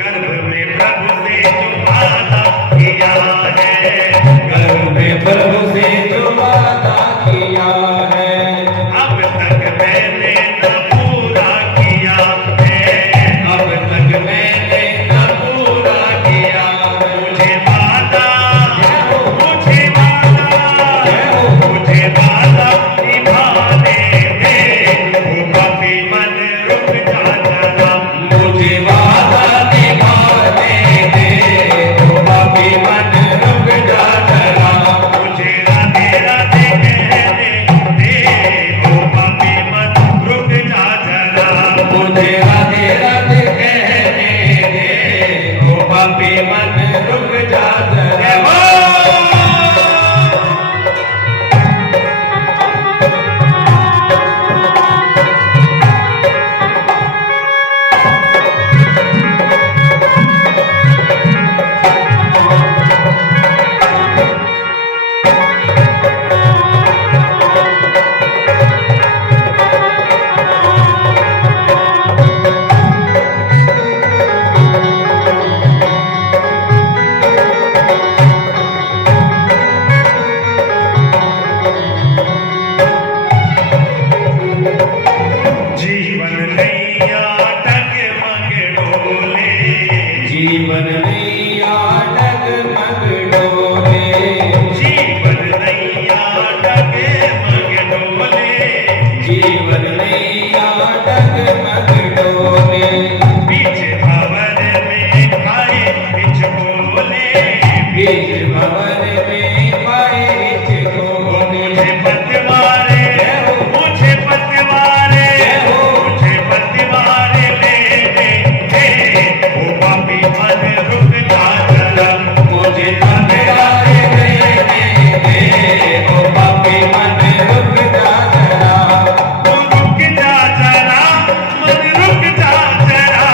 गर्भ में प्रभु से जो वादा किया है, गर्भ में प्रभु से जो वादा किया है, अब तक मैंने न पूरा किया है, अब तक मैंने न पूरा किया है। मुझे वादा निभाने दे, वो पापी मन रुक जा जरा, मुझे वादा निभाने दे, ओ पापी मन रुक जा जरा। मुझे राधे राधे कहने दे, वो पापी मन रुक जा जरा, मुझे राधे राधे कहने दे, ओ पापी मन रुक जा जरा। जीवन नैया डगमग डोले, जीवन नैया डगमग डोले, जीवन नैया डगमग डोले, जीवन नैया डगमग डोले। बीच भंवर में खाए बिच बोले, बीच भंवर में पाए हिच डोले। मुझे पतवारे, मुझे पतवारे, मुझे पतवारे ले दे, वो पापी मन रुक जा जरा, मुझे पतवारे देने दे, ओ पापी मन रुक जा जरा। वो रुक जा जरा, मन रुक जा जरा,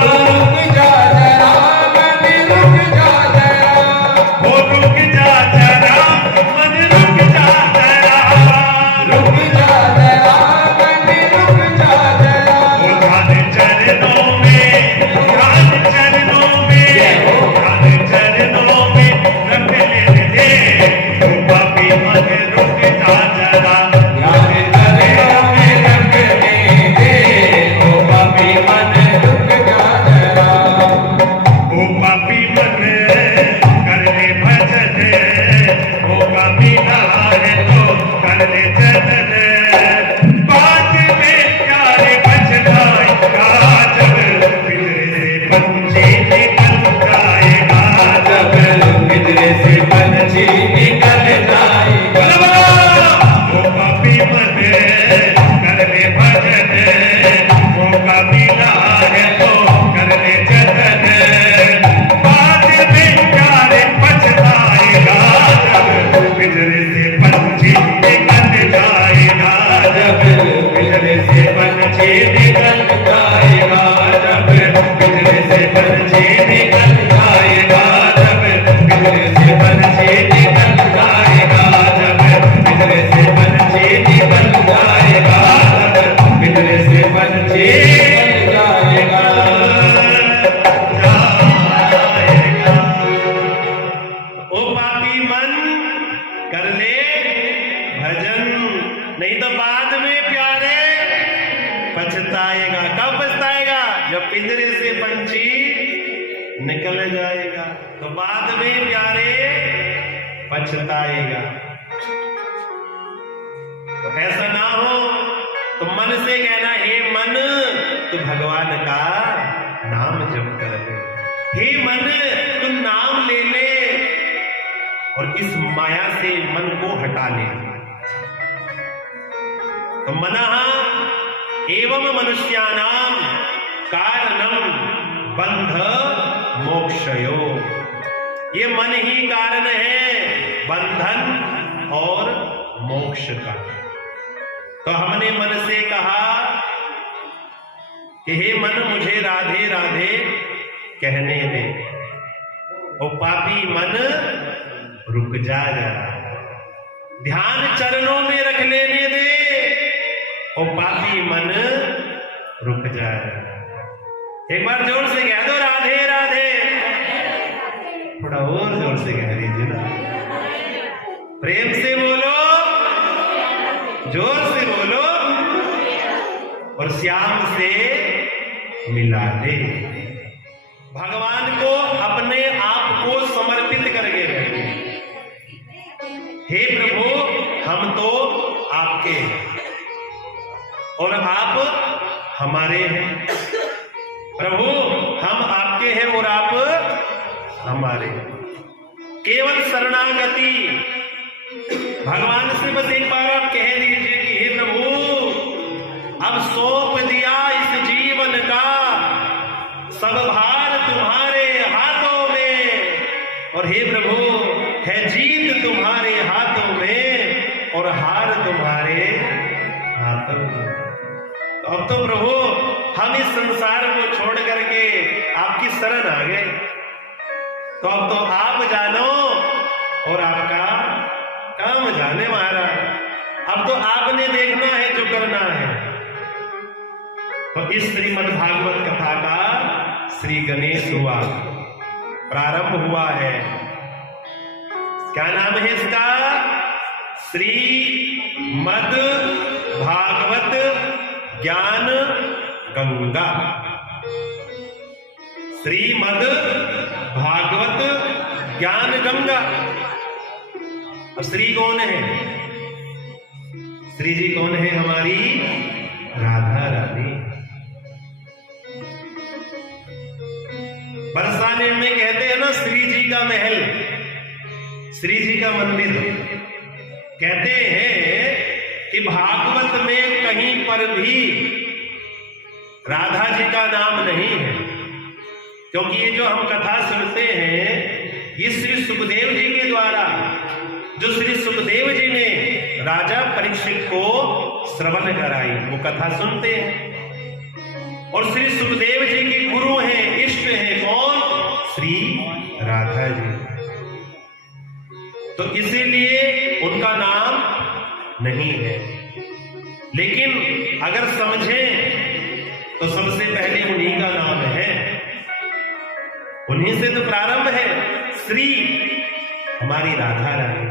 तू रुक जा जरा, मन रुक जा जरा। वो रुक जा जरा, मन रुक जा जरा, रुक जा जरा, मन रुक जा जरा। वो ध्यान चरणों में, ध्यान चरणों में, ध्यान चरणों में रख लेने दे, वो पापी मन रुक जा जरा, यार चरणों में रखने दे, ओ पापी मन रुक जा जरा। वो पापी मन कर ले भजन, वो पापी नारे तो कर ले जतन, बाद में प्यारे बचनाएगा, जब पिंजरे से पंछी निकल जाएगा, जब पिंजरे से पंछी निकल जाएगा। वो पापी मन कर ले भजन, वो पापी नारे तो कर ले जतन, बाद में प्यारे बचनाएगा, जब पिंजरे से पंछी निकल जाएगा, जब पिंजरे से पंछी निकल जाएगा, जब पिंजरे से पंछी निकल जाएगा, जब पिंजरे से पंछी निकल जाएगा, जब पिंजरे से पंछी निकल जाएगा, जब पिंजरे से पंछी निकल जाएगा। जाएगा। ओ पापी मन कर ले भजन, नहीं तो बाद में प्यारे पछताएगा। कब पछताएगा? जब पिंजरे से पंछी निकल जाएगा, तो बाद में प्यारे पछताएगा। तो ऐसा ना हो तो मन से कहना, हे मन तू भगवान का नाम जप कर ले, हे मन तू नाम ले ले और इस माया से मन को हटा ले। तो मनः एवं मनुष्याणाम कारणम बंध मोक्षयो, ये मन ही कारण है बंधन और मोक्ष का। तो हमने मन से कहा कि हे मन मुझे राधे राधे कहने दे, ओ पापी मन रुक जा जरा, ध्यान चरणों में रख लेने दे, ओ पापी मन रुक जा जरा। एक बार जोर से कह दो राधे राधे। थोड़ा और जोर से कह दीजिए ना, प्रेम से बोलो, जोर से बोलो, और श्याम से मिला दे। भगवान को अपने आप को समर्पित करके रहे। हे प्रभु, हम तो आपके हैं और आप हमारे हैं। प्रभु, हम आपके हैं और आप हमारे हैं। केवल शरणागति। भगवान से बस एक बार आप कह दीजिए कि हे प्रभु, अब सौंप दिया इस जीवन का सब भार तुम्हारे हाथों में, और हे प्रभु, है जीत तुम्हारे हाथों में और हार तुम्हारे हाथों में। तो अब तो प्रभु हम इस संसार को छोड़ करके आपकी शरण आ गए। तो अब तो आप जानो और आपका काम जाने महाराज। अब तो आपने देखना है जो करना है। तो इस श्रीमद् भागवत कथा का श्री गणेश हुआ प्रारंभ हुआ है। क्या नाम है इसका? श्रीमद् भागवत ज्ञान गंगा। श्रीमद् भागवत ज्ञान गंगा। अब श्री कौन है? श्री जी कौन है? हमारी राधा रानी। बरसाने में कहते हैं ना, श्री जी का महल, श्री जी का मंदिर। कहते हैं कि भागवत में कहीं पर भी राधा जी का नाम नहीं है, क्योंकि ये जो हम कथा सुनते हैं ये श्री सुखदेव जी के द्वारा, जो श्री सुखदेव जी ने राजा परीक्षित को श्रवण कराई, वो कथा सुनते हैं। और श्री सुखदेव जी के गुरु हैं, इष्ट हैं कौन? श्री राधा जी। तो इसीलिए उनका नाम नहीं है। लेकिन अगर समझें तो सबसे पहले उन्हीं का नाम है, उन्हीं से तो प्रारंभ है। श्री हमारी राधा रानी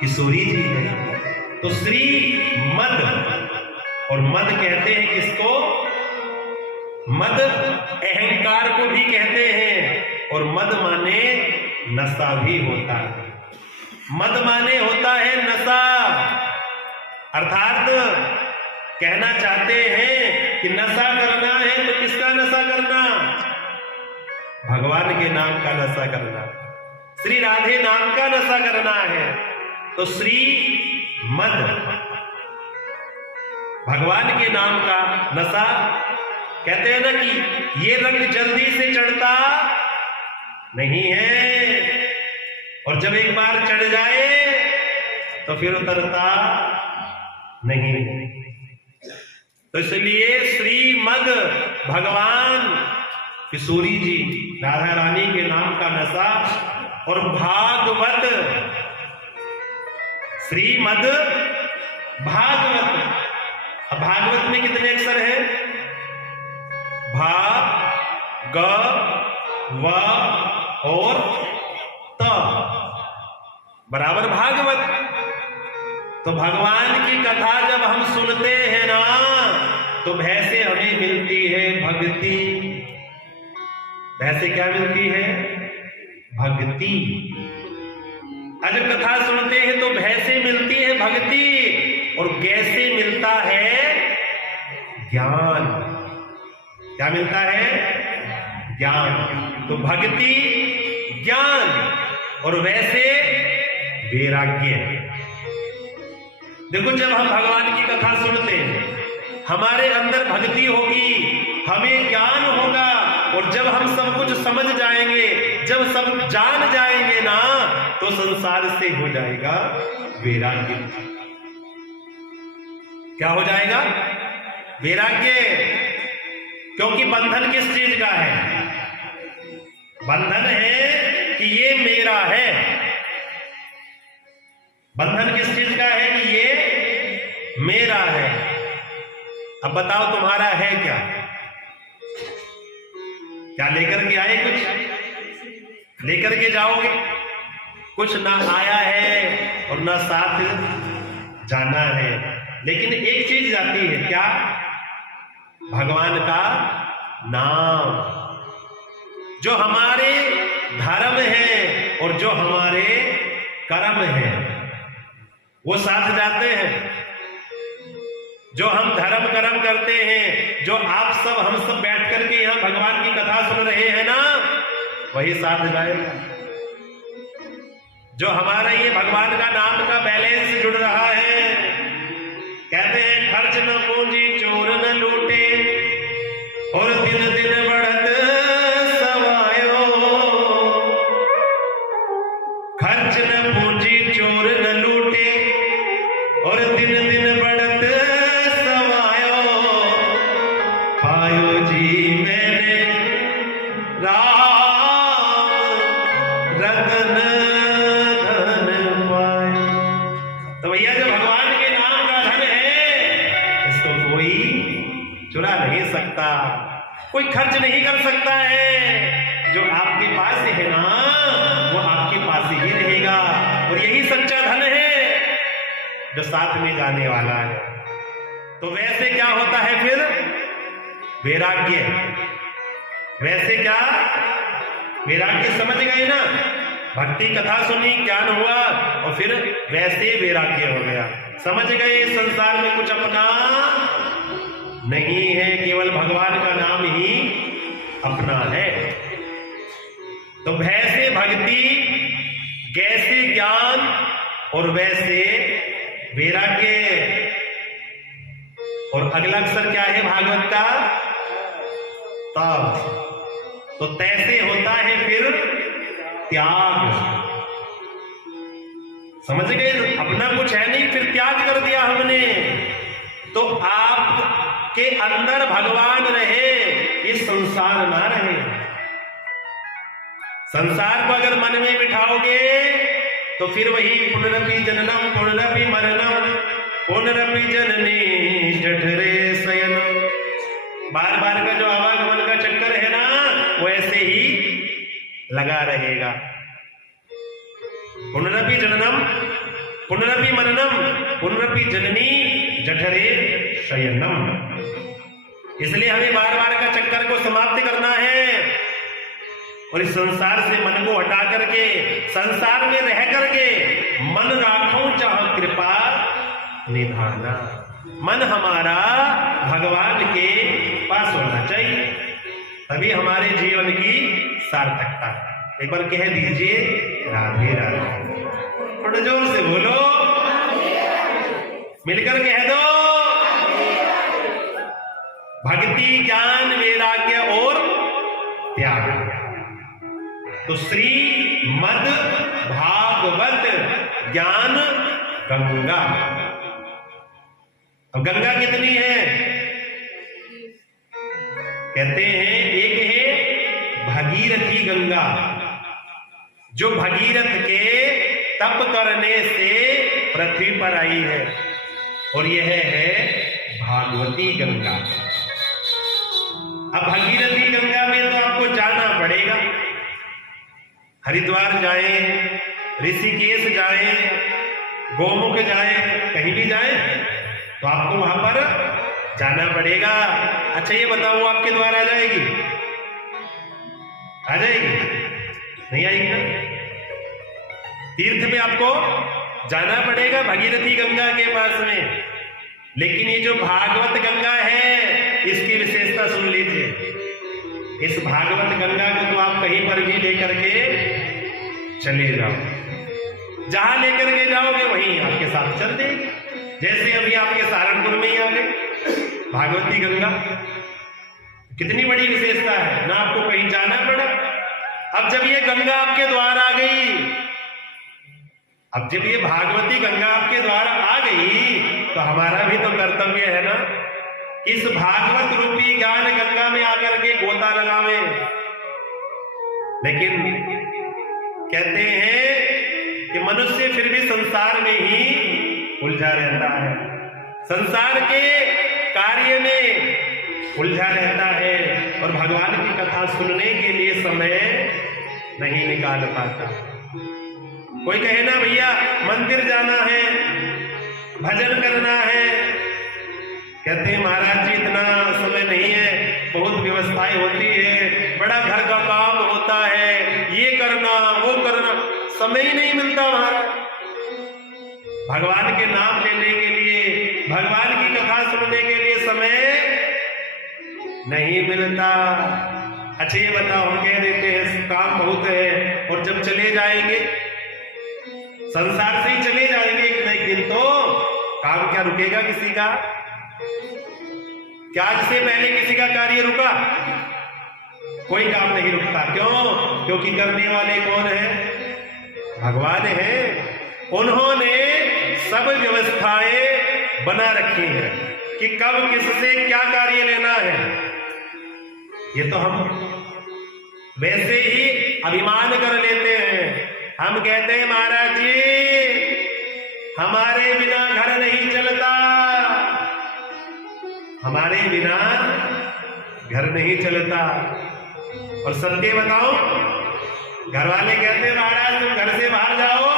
किशोरी जी है। तो श्री मद, और मद कहते हैं किसको? मद अहंकार को भी कहते हैं, और मद माने नशा भी होता है। मद माने होता है नशा, अर्थात कहना चाहते हैं कि नशा करना है तो किसका नशा करना? भगवान के नाम का नशा करना, श्री राधे नाम का नशा करना है। तो श्री मद भगवान के नाम का नशा। कहते हैं ना कि ये रंग जल्दी से चढ़ता नहीं है, और जब एक बार चढ़ जाए तो फिर उतरता नहीं है। तो इसलिए श्रीमद भगवान किशोरी जी राधा रानी के नाम का नशा, और भागवत श्रीमद भागवत। अब भागवत में कितने अक्षर हैं? भा, ग, व और त बराबर भागवत। तो भगवान की कथा जब हम सुनते हैं ना, तो भैसे हमें मिलती है भक्ति। भैसे क्या मिलती है? भक्ति। जब कथा सुनते हैं तो भैसे मिलती है भक्ति, और कैसे मिलता है? ज्ञान। क्या मिलता है? ज्ञान। तो भक्ति, ज्ञान, और वैसे वैराग्य। देखो, जब हम भगवान की कथा सुनते हैं, हमारे अंदर भक्ति होगी, हमें ज्ञान होगा, और जब हम सब कुछ समझ जाएंगे, जब सब जान जाएंगे ना, तो संसार से हो जाएगा वैराग्य। क्या हो जाएगा? वैराग्य। क्योंकि बंधन किस चीज का है? बंधन है कि ये मेरा है। बंधन किस चीज का है? कि ये मेरा है। अब बताओ तुम्हारा है क्या? क्या लेकर के आए? कुछ लेकर के जाओगे? कुछ ना आया है और ना साथ जाना है, लेकिन एक चीज जाती है, क्या? भगवान का नाम। जो हमारे धर्म है और जो हमारे कर्म है वो साथ जाते हैं। जो हम धर्म कर्म करते हैं, जो आप सब हम सब बैठ करके यहाँ भगवान की कथा सुन रहे हैं ना, वही साथ जाएगा। जो हमारा ये भगवान का नाम का बैलेंस जुड़ रहा है, कहते हैं खर्च न पूंजी चोर न लूटे और दिन दिन बढ़त सवायो। खर्च न पूंजी चोर न लूटे और दिन दिन बढ़त सवायो। पायो जी मैंने राम रतन धन पायो। तो भैया जो भगवान के नाम का धन है, इसको कोई चुरा नहीं सकता, कोई खर्च नहीं कर सकता है। जो आपके पास है ना, वो आपके पास ही रहेगा, और यही सच्चा धन है जो साथ में जाने वाला है। तो वैसे क्या होता है फिर? वैराग्य। वैसे क्या? वैराग्य समझ गए ना? भक्ति कथा सुनी, ज्ञान हुआ, और फिर वैसे वैराग्य हो गया। समझ गए संसार में कुछ अपना नहीं है, केवल भगवान का नाम ही अपना है। तो वैसे भक्ति, जैसे ज्ञान और वैसे वैराग्य। और अगला अक्षर क्या है भागवत का? तब। तो तैसे होता है फिर त्याग। समझ गए? अपना कुछ है नहीं, फिर त्याग कर दिया हमने। तो आपके अंदर भगवान रहे, ये संसार ना रहे। संसार को अगर मन में बिठाओगे तो फिर वही पुनरपि जननम पुनरपि मरणम पुनरपि जननी जठरे शयनम। बार बार का जो आवागमन का चक्कर है ना, वो ऐसे ही लगा रहेगा। पुनरपि जननम पुनरपि मरणम पुनरपि जननी जठरे शयनम। इसलिए हमें बार बार का चक्कर को समाप्त करना है, और इस संसार से मन को हटा करके, संसार में रह करके मन राखो चाह कृपा निधाना। मन हमारा भगवान के पास होना चाहिए, तभी हमारे जीवन की सार्थकता। एक बार कह दीजिए राधे राधे। थोड़ा जोर से बोलो, मिलकर कह दो भक्ति, ज्ञान, वैराग्य और त्याग। तो श्रीमद् भागवत ज्ञान गंगा। अब गंगा कितनी है? कहते हैं एक है भगीरथी गंगा, जो भगीरथ के तप करने से पृथ्वी पर आई है, और यह है भागवती गंगा। अब भगीरथी गंगा में तो आपको जाना पड़ेगा। हरिद्वार जाएं, ऋषिकेश जाएं, गोमुख जाएं, कहीं भी जाएं तो आपको वहां पर जाना पड़ेगा। अच्छा ये बताओ, आपके द्वार आ जाएगी? आ जाएगी? नहीं आएगी ना? तीर्थ में आपको जाना पड़ेगा भगीरथी गंगा के पास में। लेकिन ये जो भागवत गंगा है, इसकी विशेषता सुन लीजिए। इस भागवत गंगा को तो आप कहीं पर भी लेकर के चले जाओ, जहां लेकर के जाओगे वहीं आपके साथ चल देगी। जैसे अभी आपके सहारनपुर में ही आ गए भागवती गंगा, कितनी बड़ी विशेषता है ना, आपको कहीं जाना पड़ा। अब जब ये गंगा आपके द्वार आ गई, अब जब ये भागवती गंगा आपके द्वार आ गई, तो हमारा भी तो कर्तव्य है ना, इस भागवत रूपी ज्ञान गंगा में आकर के गोता लगावे। लेकिन कहते हैं कि मनुष्य फिर भी संसार में ही उलझा रहता है, संसार के कार्य में उलझा रहता है और भगवान की कथा सुनने के लिए समय नहीं निकाल पाता। कोई कहे ना भैया मंदिर जाना है, भजन करना है, कहते हैं महाराज जी इतना समय नहीं है, बहुत व्यवस्थाएं होती है, बड़ा घर का काम होता है, ये करना वो करना, समय ही नहीं मिलता महाराज। भगवान के नाम लेने के लिए, भगवान की कथा सुनने के लिए समय नहीं मिलता। अच्छा ये बताओ, हम कह देते हैं काम बहुत है, और जब चले जाएंगे संसार से ही चले जाएंगे एक न एक दिन, तो काम क्या रुकेगा किसी का? क्या आज से पहले किसी का कार्य रुका? कोई काम नहीं रुकता। क्यों? क्योंकि करने वाले कौन है? भगवान है। उन्होंने सब व्यवस्थाएं बना रखी हैं कि कब किससे क्या कार्य लेना है। ये तो हम वैसे ही अभिमान कर लेते हैं। हम कहते हैं महाराज जी हमारे बिना घर नहीं चलता, हमारे बिना घर नहीं चलता। और सत्य बताओ, घर वाले कहते हैं महाराज तुम घर से बाहर जाओ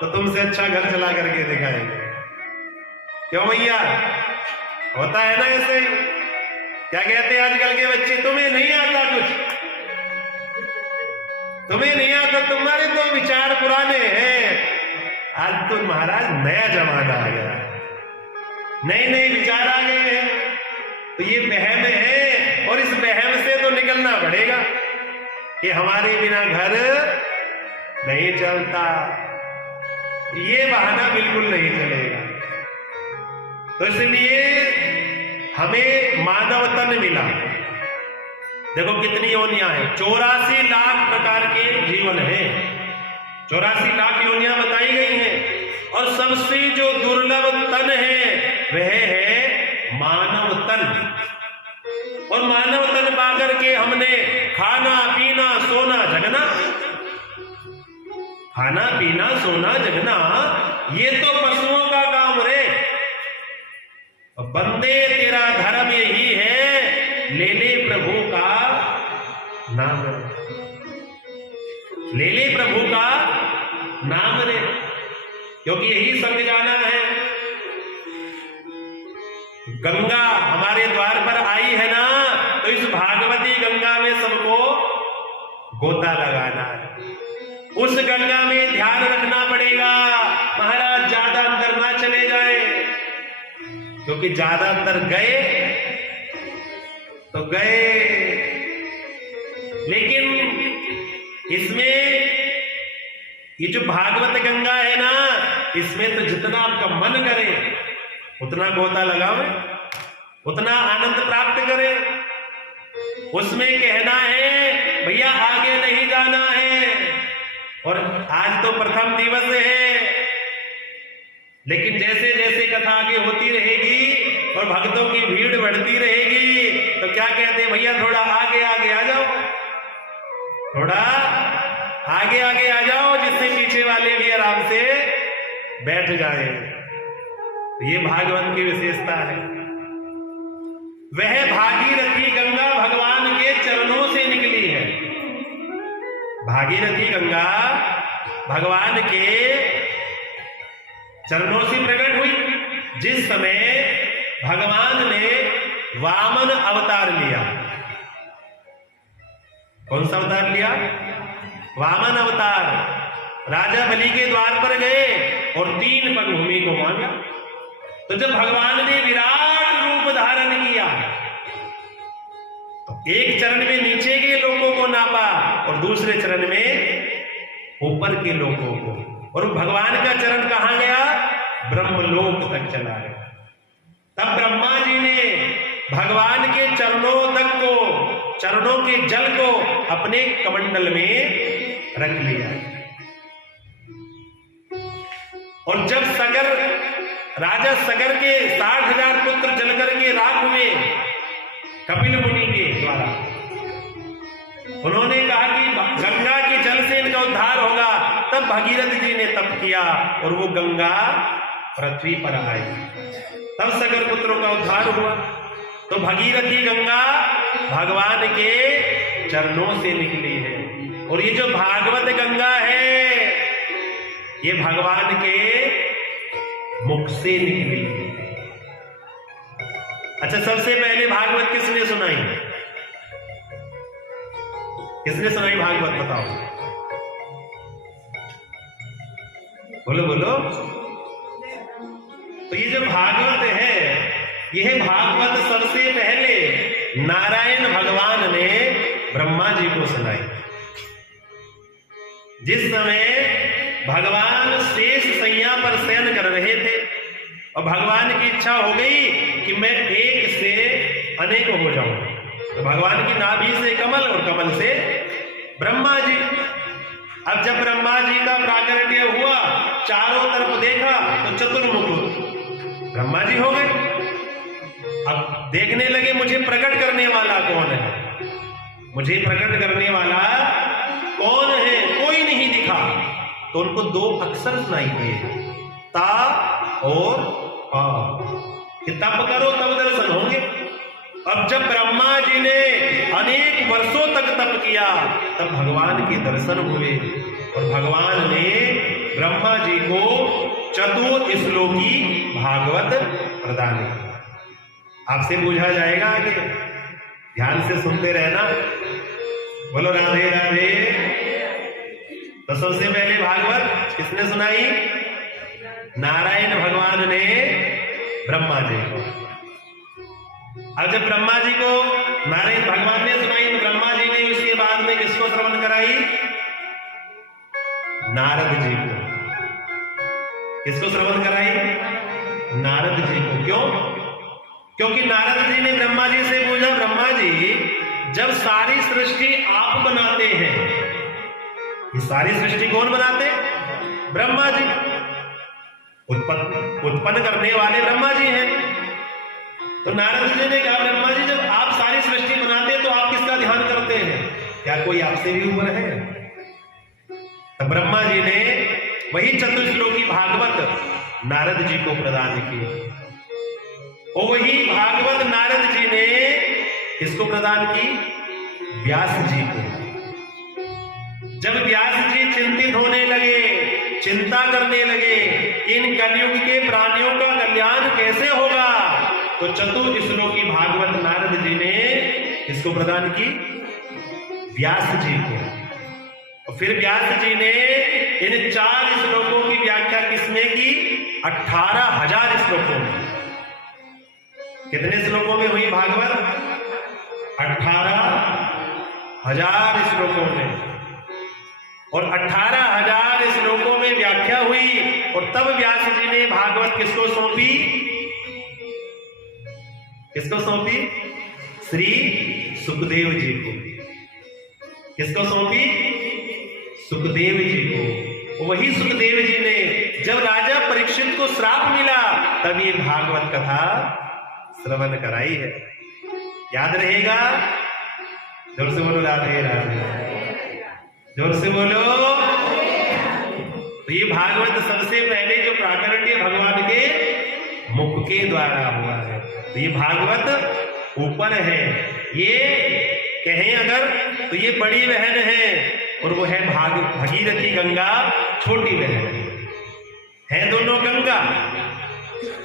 तो तुमसे अच्छा घर चला करके दिखाएंगे। क्यों भैया? होता है ना ऐसे। क्या कहते हैं आजकल के बच्चे, तुम्हें नहीं आता कुछ, तुम्हें नहीं आता, तुम्हारे तो विचार पुराने हैं। आज तो महाराज नया जमाना आ गया, नए नए विचार आ गए हैं। तो ये वहम है, और इस वहम से तो निकलना पड़ेगा कि हमारे बिना घर नहीं चलता। ये बहाना बिल्कुल नहीं चलेगा। तो इसलिए हमें मानव तन मिला। देखो कितनी योनियां हैं, 84 लाख प्रकार के जीवन हैं, 84 लाख योनियां बताई गई हैं। और सबसे जो दुर्लभ तन है वह है मानव तन। और मानव तन पाकर के हमने खाना पीना सोना जगना, खाना पीना सोना जगना, ये तो पशुओं का काम रे। बंदे तेरा धर्म यही है, ले ले प्रभु का नाम, ले ले प्रभु का नाम रे, क्योंकि यही संग जाना है। गंगा हमारे द्वार पर आई है ना, तो इस भागवती गंगा में सबको गोता लगाना है। उस गंगा में ध्यान रखना पड़ेगा महाराज ज्यादा अंदर ना चले जाए, क्योंकि ज्यादा अंदर गए तो गए। लेकिन इसमें ये जो भागवत गंगा है ना, इसमें तो जितना आपका मन करे उतना गोता लगावे, उतना आनंद प्राप्त करे। उसमें कहना है भैया आगे नहीं जाना है। और आज तो प्रथम दिवस है, लेकिन जैसे जैसे कथा आगे होती रहेगी और भक्तों की भीड़ बढ़ती रहेगी, तो क्या कहते हैं भैया थोड़ा आगे आगे आ जाओ, थोड़ा आगे आगे आ जाओ, जिससे पीछे वाले भी आराम से बैठ जाए। ये भागवत की विशेषता है। वह भागीरथी गंगा भगवान के चरणों से निकली है। भागीरथी गंगा भगवान के चरणों से प्रकट हुई जिस समय भगवान ने वामन अवतार लिया। कौन सा अवतार लिया? वामन अवतार। राजा बलि के द्वार पर गए और 3 पग भूमि को मांगा। तो जब भगवान ने विराट रूप धारण किया तो एक चरण में नीचे के लोगों को नापा और दूसरे चरण में ऊपर के लोगों को, और भगवान का चरण कहां गया? ब्रह्मलोक तक चला गया। तब ब्रह्मा जी ने भगवान के चरणों तक को, चरणों के जल को अपने कमंडल में रख लिया। और जब सगर राजा सगर के 60,000 पुत्र जलकर के राख हुए कपिल मुनि के द्वारा, उन्होंने कहा कि गंगा के जल से इनका उद्धार होगा। तब भगीरथ जी ने तप किया और वो गंगा पृथ्वी पर आई। तब सगर पुत्रों का उद्धार हुआ। तो भगीरथी गंगा भगवान के चरणों से निकली है। और ये जो भागवत गंगा है ये भगवान के मुख से निकली है। अच्छा, सबसे पहले भागवत किसने सुनाई? किसने सुनाई भागवत? बताओ, बोलो बोलो। तो ये जो भागवत है, यह भागवत सबसे पहले नारायण भगवान ने ब्रह्मा जी को सुनाई। जिस समय भगवान शेष शैया पर शयन कर रहे थे और भगवान की इच्छा हो गई कि मैं एक से अनेक हो जाऊं, तो भगवान की नाभि से कमल और कमल से ब्रह्मा जी। अब जब ब्रह्मा जी का प्राकट्य हुआ, चारों तरफ देखा तो चतुर्मुख ब्रह्मा जी हो गए। अब देखने लगे मुझे प्रकट करने वाला कौन है, मुझे प्रकट करने वाला कौन है, कोई नहीं दिखा। तो उनको दो अक्षर सुनाई दिए, ता और आ, कि तप करो तब दर्शन होंगे। अब जब ब्रह्मा जी ने अनेक वर्षों तक तप किया तब भगवान के दर्शन हुए और भगवान ने ब्रह्मा जी को चतुर्श्लोकी भागवत प्रदान किया। आपसे पूछा जाएगा आगे, ध्यान से सुनते रहना। बोलो राधे राधे। तो सबसे पहले भागवत किसने सुनाई? नारायण भगवान ने ब्रह्मा जी को। अब जब ब्रह्मा जी को नारायण भगवान ने सुनाई तो ब्रह्मा जी ने उसके बाद में किसको श्रवण कराई? नारद जी को। किसको श्रवण कराई? नारद जी को। क्यों? क्योंकि नारद जी ने ब्रह्मा जी से पूछा, ब्रह्मा जी जब सारी सृष्टि आप बनाते हैं, ये सारी सृष्टि कौन बनाते? ब्रह्मा जी। उत्पन्न करने वाले ब्रह्मा जी हैं। तो नारद जी ने कहा, ब्रह्मा जी जब आप सारी सृष्टि बनाते हैं तो आप किसका ध्यान करते हैं? क्या कोई आपसे भी ऊपर है? तो ब्रह्मा जी ने वही चतुर्श्लोकी भागवत नारद जी को प्रदान की। और वही भागवत नारद जी ने किसको प्रदान की? व्यास जी को। जब व्यास जी चिंतित होने लगे, चिंता करने लगे कि इन कलयुग के प्राणियों का कल्याण कैसे होगा, तो चतुर्श्लोकी भागवत नारद जी ने किसको प्रदान की? व्यास जी को। और फिर व्यास जी ने इन 4 श्लोकों की व्याख्या किसमें की? 18,000 श्लोकों में। कितने श्लोकों में हुई भागवत? 18,000 श्लोकों में। और 18,000 श्लोकों में व्याख्या हुई और तब व्यास जी ने भागवत किसको सौंपी? किसको सौंपी? श्री सुखदेव जी को। किसको सौंपी? सुखदेव जी को। वही सुखदेव जी ने जब राजा परीक्षित को श्राप मिला तब ये भागवत कथा श्रवण कराई है। याद रहेगा? जोर से बोलो राधे राधे। जोर से बोलो। तो ये भागवत सबसे पहले जो प्राकट्य भगवान के मुख के द्वारा हुआ है। तो ये भागवत ऊपर है, ये कहें अगर तो ये बड़ी बहन है और वो है भगीरथी गंगा छोटी बहन है दोनों गंगा।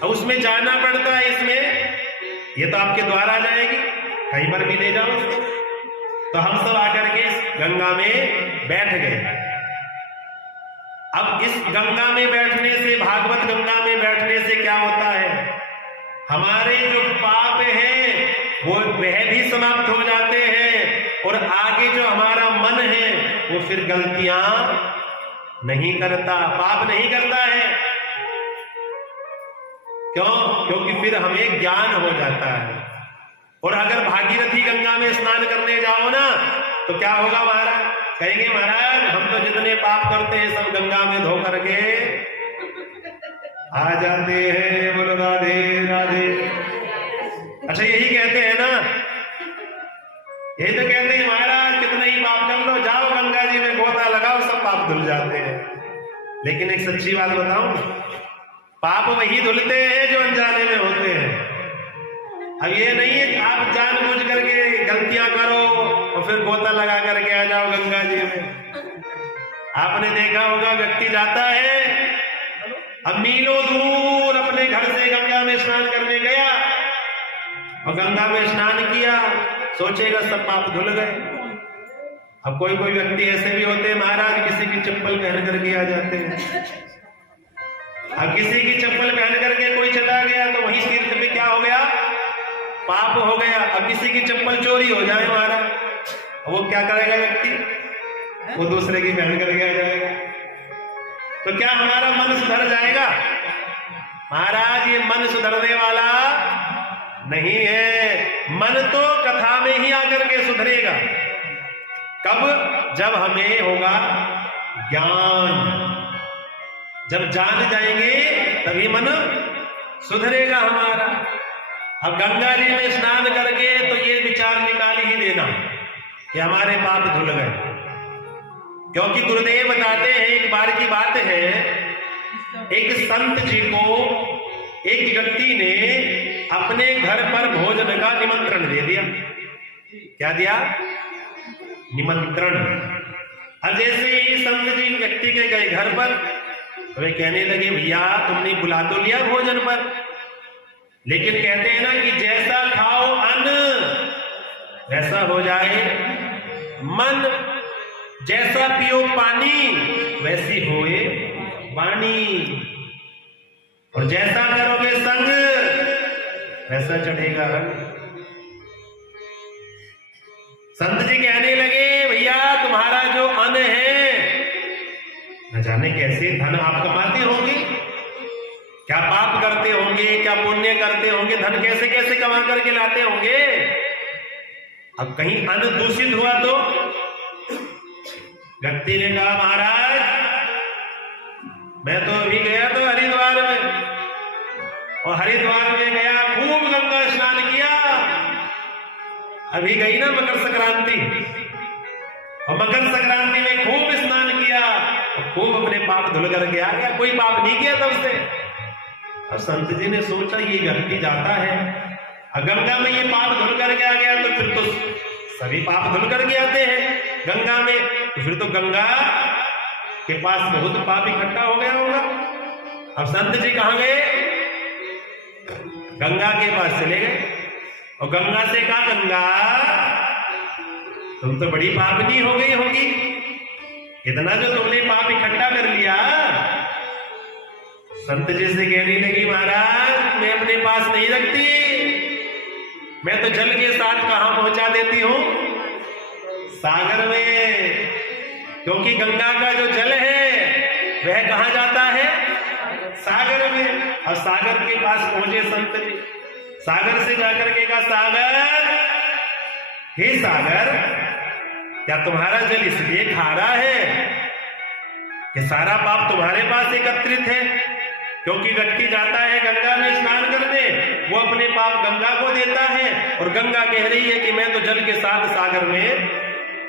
अब उसमें जाना पड़ता है, इसमें ये तो आपके द्वारा जाएगी, कहीं पर भी ले जाओ उसको। तो हम सब आकर के इस गंगा में बैठ गए। अब इस गंगा में बैठने से, भागवत गंगा में बैठने से क्या होता है? हमारे जो पाप हैं वो वह भी समाप्त हो जाते हैं और आगे जो हमारा मन है वो फिर गलतियां नहीं करता, पाप नहीं करता है। क्यों? क्योंकि फिर हमें ज्ञान हो जाता है। और अगर भागीरथी गंगा में स्नान करने जाओ ना तो क्या होगा महाराज? कहेंगे महाराज हम तो जितने पाप करते हैं सब गंगा में धो करके आ जाते हैं। बोलो राधे राधे। अच्छा यही कहते हैं ना, यही तो कहते हैं महाराज कितने ही पाप कर लो, जाओ गंगा जी में गोता लगाओ सब पाप धुल जाते हैं। लेकिन एक सच्ची बात बताऊं, पाप वही धुलते हैं जो अनजाने में होते हैं। अब ये नहीं है कि आप जानबूझ करके गलतियां करो और फिर गोता लगा करके आ जाओ गंगा जी में। आपने देखा होगा व्यक्ति जाता है, अब मीलों दूर अपने घर से गंगा में स्नान करने गया और गंगा में स्नान किया, सोचेगा सब पाप धुल गए। अब कोई कोई व्यक्ति ऐसे भी होते हैं महाराज, किसी की चप्पल पहन करके आ जाते हैं। अब किसी की चप्पल पहन करके कोई चला गया तो वहीं तीर्थ पे क्या हो गया, पाप हो गया। अब किसी की चप्पल चोरी हो जाए महाराज, वो क्या करेगा व्यक्ति, वो दूसरे की पहन करके आ जाएगा। तो क्या हमारा मन सुधर जाएगा? महाराज ये मन सुधरने वाला नहीं है। मन तो कथा में ही आकर के सुधरेगा। कब? जब हमें होगा ज्ञान, जब जान जाएंगे तभी मन सुधरेगा हमारा। अब गंगा जी में स्नान करके तो ये विचार निकाल ही देना कि हमारे पाप धुल गए, क्योंकि गुरुदेव बताते हैं, एक बार की बात है, एक संत जी को एक व्यक्ति ने अपने घर पर भोजन का निमंत्रण दे दिया। क्या दिया? निमंत्रण। अब जैसे ही संत जी व्यक्ति के गए घर पर, वे कहने लगे भैया तुमने बुला तो लिया भोजन पर, लेकिन कहते हैं ना कि जैसा खाओ अन्न वैसा हो जाए मन, जैसा पियो पानी वैसी होए वाणी, और जैसा करोगे संग वैसा चढ़ेगा रंग। संत जी कहने लगे भैया तुम्हारा जो अन्न है, न जाने कैसे धन आप कमाते होंगे, क्या पाप करते होंगे, क्या पुण्य करते होंगे, धन कैसे कैसे कमा करके लाते होंगे। अब कहीं अन्न दूषित हुआ तो? व्यक्ति ने कहा महाराज मैं तो अभी गया था हरिद्वार में, और हरिद्वार में गया, खूब गंगा स्नान किया। अभी गई ना मकर संक्रांति, और मकर संक्रांति में खूब स्नान किया और खूब अपने पाप धुल करके आ गया, कोई पाप नहीं किया तब से। अब संत जी ने सोचा ये व्यक्ति जाता है, गंगा में ये पाप धुल करके आ गया, तो फिर तो सभी पाप धुल करके आते हैं गंगा में, तो फिर तो गंगा के पास बहुत पाप इकट्ठा हो गया होगा। अब संत जी कहां गए? गंगा के पास चले गए, और गंगा से कहा गंगा तुम तो बड़ी पापनी हो गई होगी, इतना जो तुमने पाप इकट्ठा कर लिया। संत जी से कहने लगी महाराज मैं अपने पास नहीं रखती, मैं तो जल के साथ कहां पहुंचा देती हूं? सागर में, क्योंकि गंगा का जो जल है वह कहां जाता है? सागर में। और सागर के पास पहुंचे संत जी, सागर से जाकर के कहा सागर, हे सागर क्या तुम्हारा जल इसलिए खारा है कि सारा पाप तुम्हारे पास एकत्रित है? क्योंकि व्यक्ति जाता है गंगा में स्नान करने, वो अपने पाप गंगा को देता है, और गंगा कह रही है कि मैं तो जल के साथ सागर में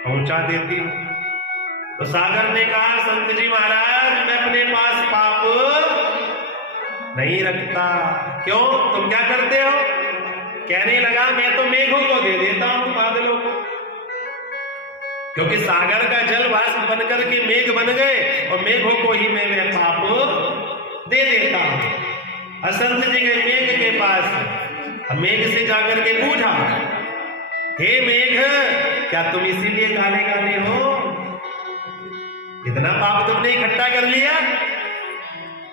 पहुंचा देती हूं। तो सागर ने कहा संत जी महाराज मैं अपने पास पाप नहीं रखता। क्यों? तुम क्या करते हो? कहने लगा मैं तो मेघों को दे देता हूं, बादलों को, क्योंकि सागर का जल वाष्प बनकर के मेघ बन गए, और मेघों को ही मैं पाप दे देता हूं। असंत जी गए मेघ के पास, मेघ से जाकर के पूछा हे मेघ क्या तुम इसीलिए काले काले हो, इतना पाप तुमने इकट्ठा कर लिया?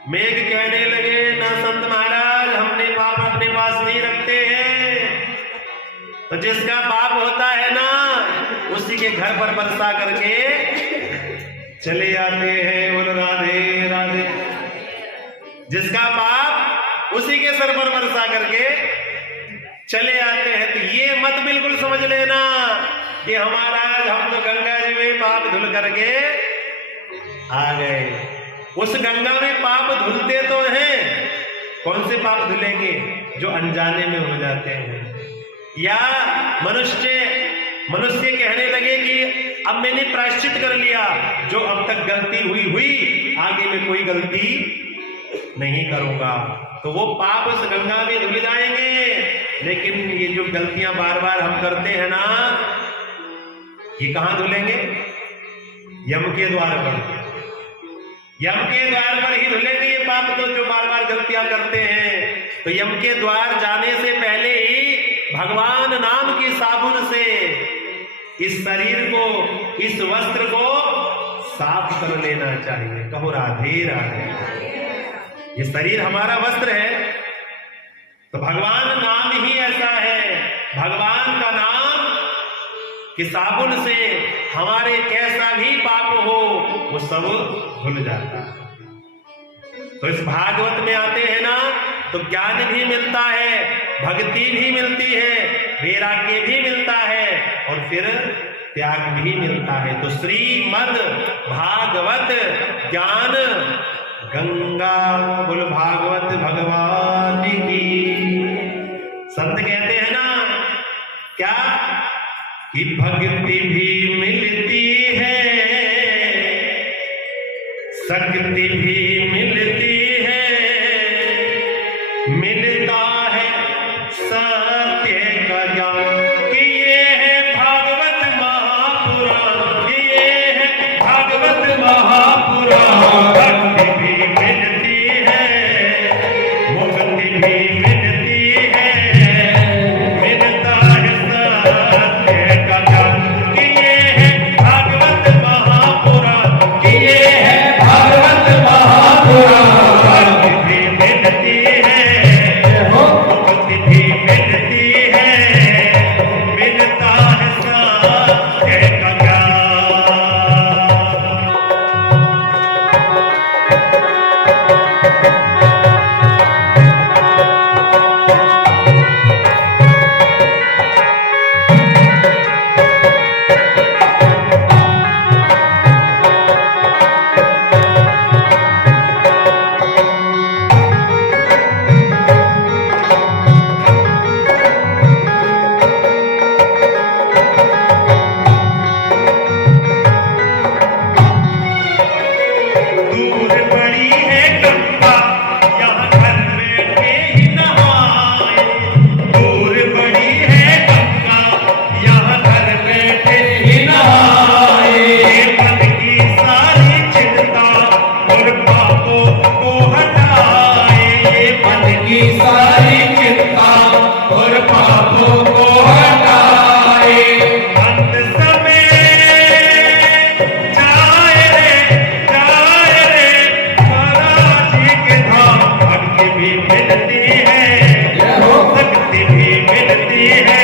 मेघ कहने लगे ना संत महाराज हमने पाप अपने पास नहीं रखते हैं, तो जिसका पाप होता है ना उसी के घर पर बरसा करके चले आते हैं। बोलो राधे राधे। जिसका पाप उसी के सर पर बरसा करके चले आते हैं। तो ये मत बिल्कुल समझ लेना कि हमारा हम तो गंगा जी में पाप धुल करके आ गए। उस गंगा में पाप धुलते तो हैं, कौन से पाप धुलेंगे? जो अनजाने में हो जाते हैं। या मनुष्य कहने लगे कि अब मैंने प्रायश्चित कर लिया, जो अब तक गलती हुई आगे में कोई गलती नहीं करूंगा, तो वो पाप उस गंगा में धुल जाएंगे। लेकिन ये जो गलतियां बार बार हम करते हैं ना, ये कहां धुलेंगे? यम के द्वार पर। यम के द्वार पर ही धुलेंगे ये पाप तो जो बार बार गलतियां करते हैं। तो यम के द्वार जाने से पहले ही भगवान नाम की साबुन से इस शरीर को, इस वस्त्र को साफ कर लेना चाहिए। कहो राधे राधे। ये शरीर हमारा वस्त्र है, तो भगवान नाम ही ऐसा है, भगवान का नाम कि साबुन से हमारे कैसा भी पाप हो वो सब धुल जाता है। तो इस भागवत में आते हैं ना, तो ज्ञान भी मिलता है, भक्ति भी मिलती है, वैराग्य भी मिलता है और फिर त्याग भी मिलता है। तो श्रीमद् भागवत ज्ञान गंगा, बोल भागवत भगवान की। संत कहते हैं ना क्या कि भक्ति भी मिलती है, शक्ति भी मिलती है, मिलता है सत्य का ज्ञान। कि ये है भागवत महापुराण, कि ये है भागवत महापुराण। भक्ति भी मिलती है, मुक्ति भी मिलती है, मिलता है सत्य का ज्ञान। कि ये है भागवत महापुराण, कि ये है भागवत महापुराण। भक्ति भी मिलती है, मुक्ति भी मिलती है, मिलता है सत्य का ज्ञान। दूर पड़ी है गंगा, यहाँ घर बैठे ही नहाए। दूर पड़ी है गंगा, यहाँ घर बैठे ही नहाए। मन की सारी चिंता और पापों को हटाए, मन की सारी चिंता और पापों को हटाए। अंत समय जाए रे महाराज जी के धाम। भक्ति भी मिलती है, शक्ति भी मिलती है,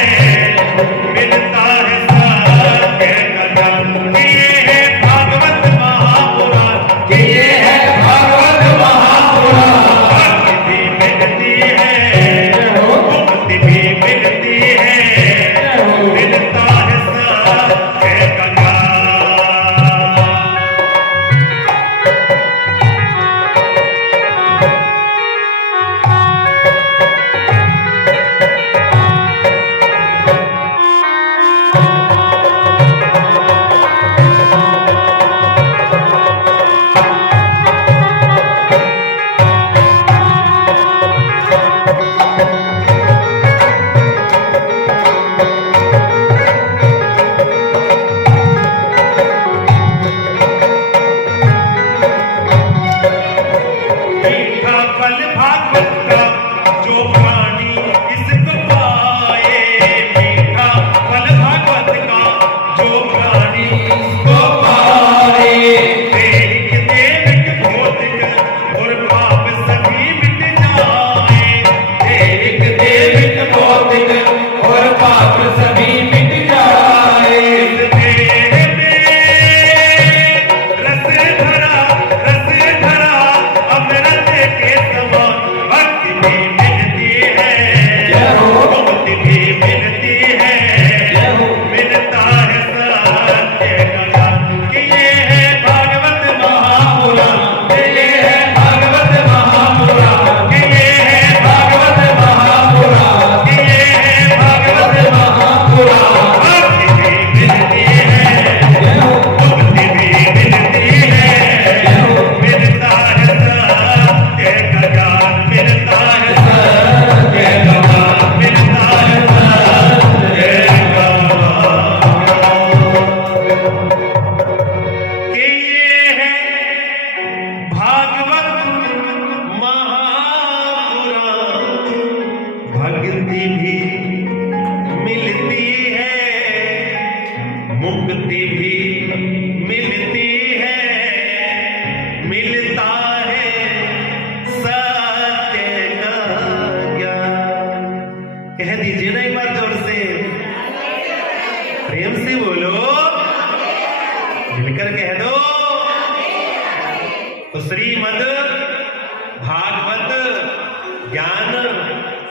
मिलता है सत्य का ज्ञान। कि ये है भागवत महापुराण, कि ये है भागवत महापुराण। भक्ति भी मिलती है,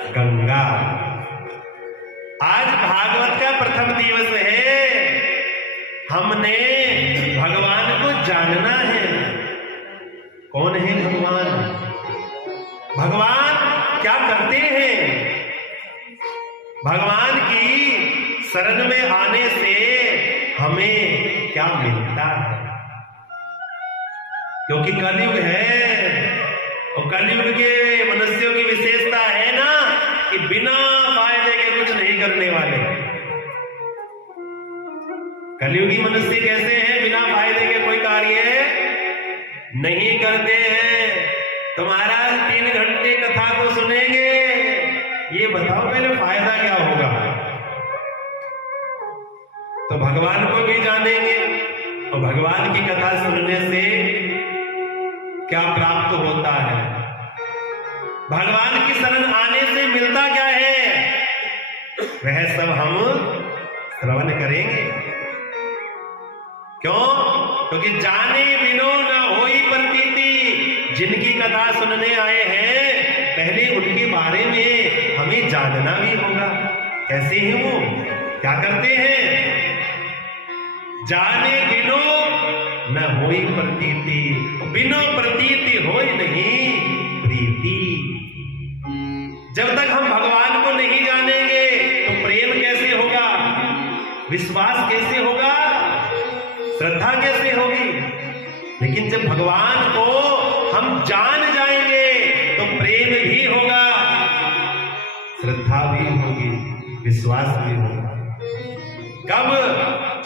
गंगा। आज भागवत का प्रथम दिवस है, हमने भगवान को जानना है। कौन है भगवान? भगवान क्या करते हैं? भगवान की शरण में आने से हमें क्या मिलता है? क्योंकि कलयुग है और कलयुग के मनुष्यों की विशेषता है ना कि बिना फायदे के कुछ नहीं करने वाले। कलयुगी मनुष्य कैसे हैं? बिना फायदे के कोई कार्य नहीं करते हैं। तुम्हारा 3 घंटे कथा को सुनेंगे, ये बताओ पहले फायदा क्या होगा? तो भगवान को भी जानेंगे और भगवान की कथा सुनने से क्या प्राप्त होता है? भगवान की शरण आने से मिलता क्या है? वह सब हम श्रवण करेंगे। क्यों? क्योंकि जाने बिनो न होई प्रतीति। जिनकी कथा सुनने आए हैं, पहले उनके बारे में हमें जानना भी होगा। कैसे हैं वो, क्या करते हैं? जाने बिनो न होई प्रतीति, बिनो प्रतीति होई नहीं प्रीति। जब तक हम भगवान को नहीं जानेंगे तो प्रेम कैसे होगा? विश्वास कैसे होगा? श्रद्धा कैसे होगी? लेकिन जब भगवान को हम जान जाएंगे तो प्रेम भी होगा, श्रद्धा भी होगी, विश्वास भी होगा। कब?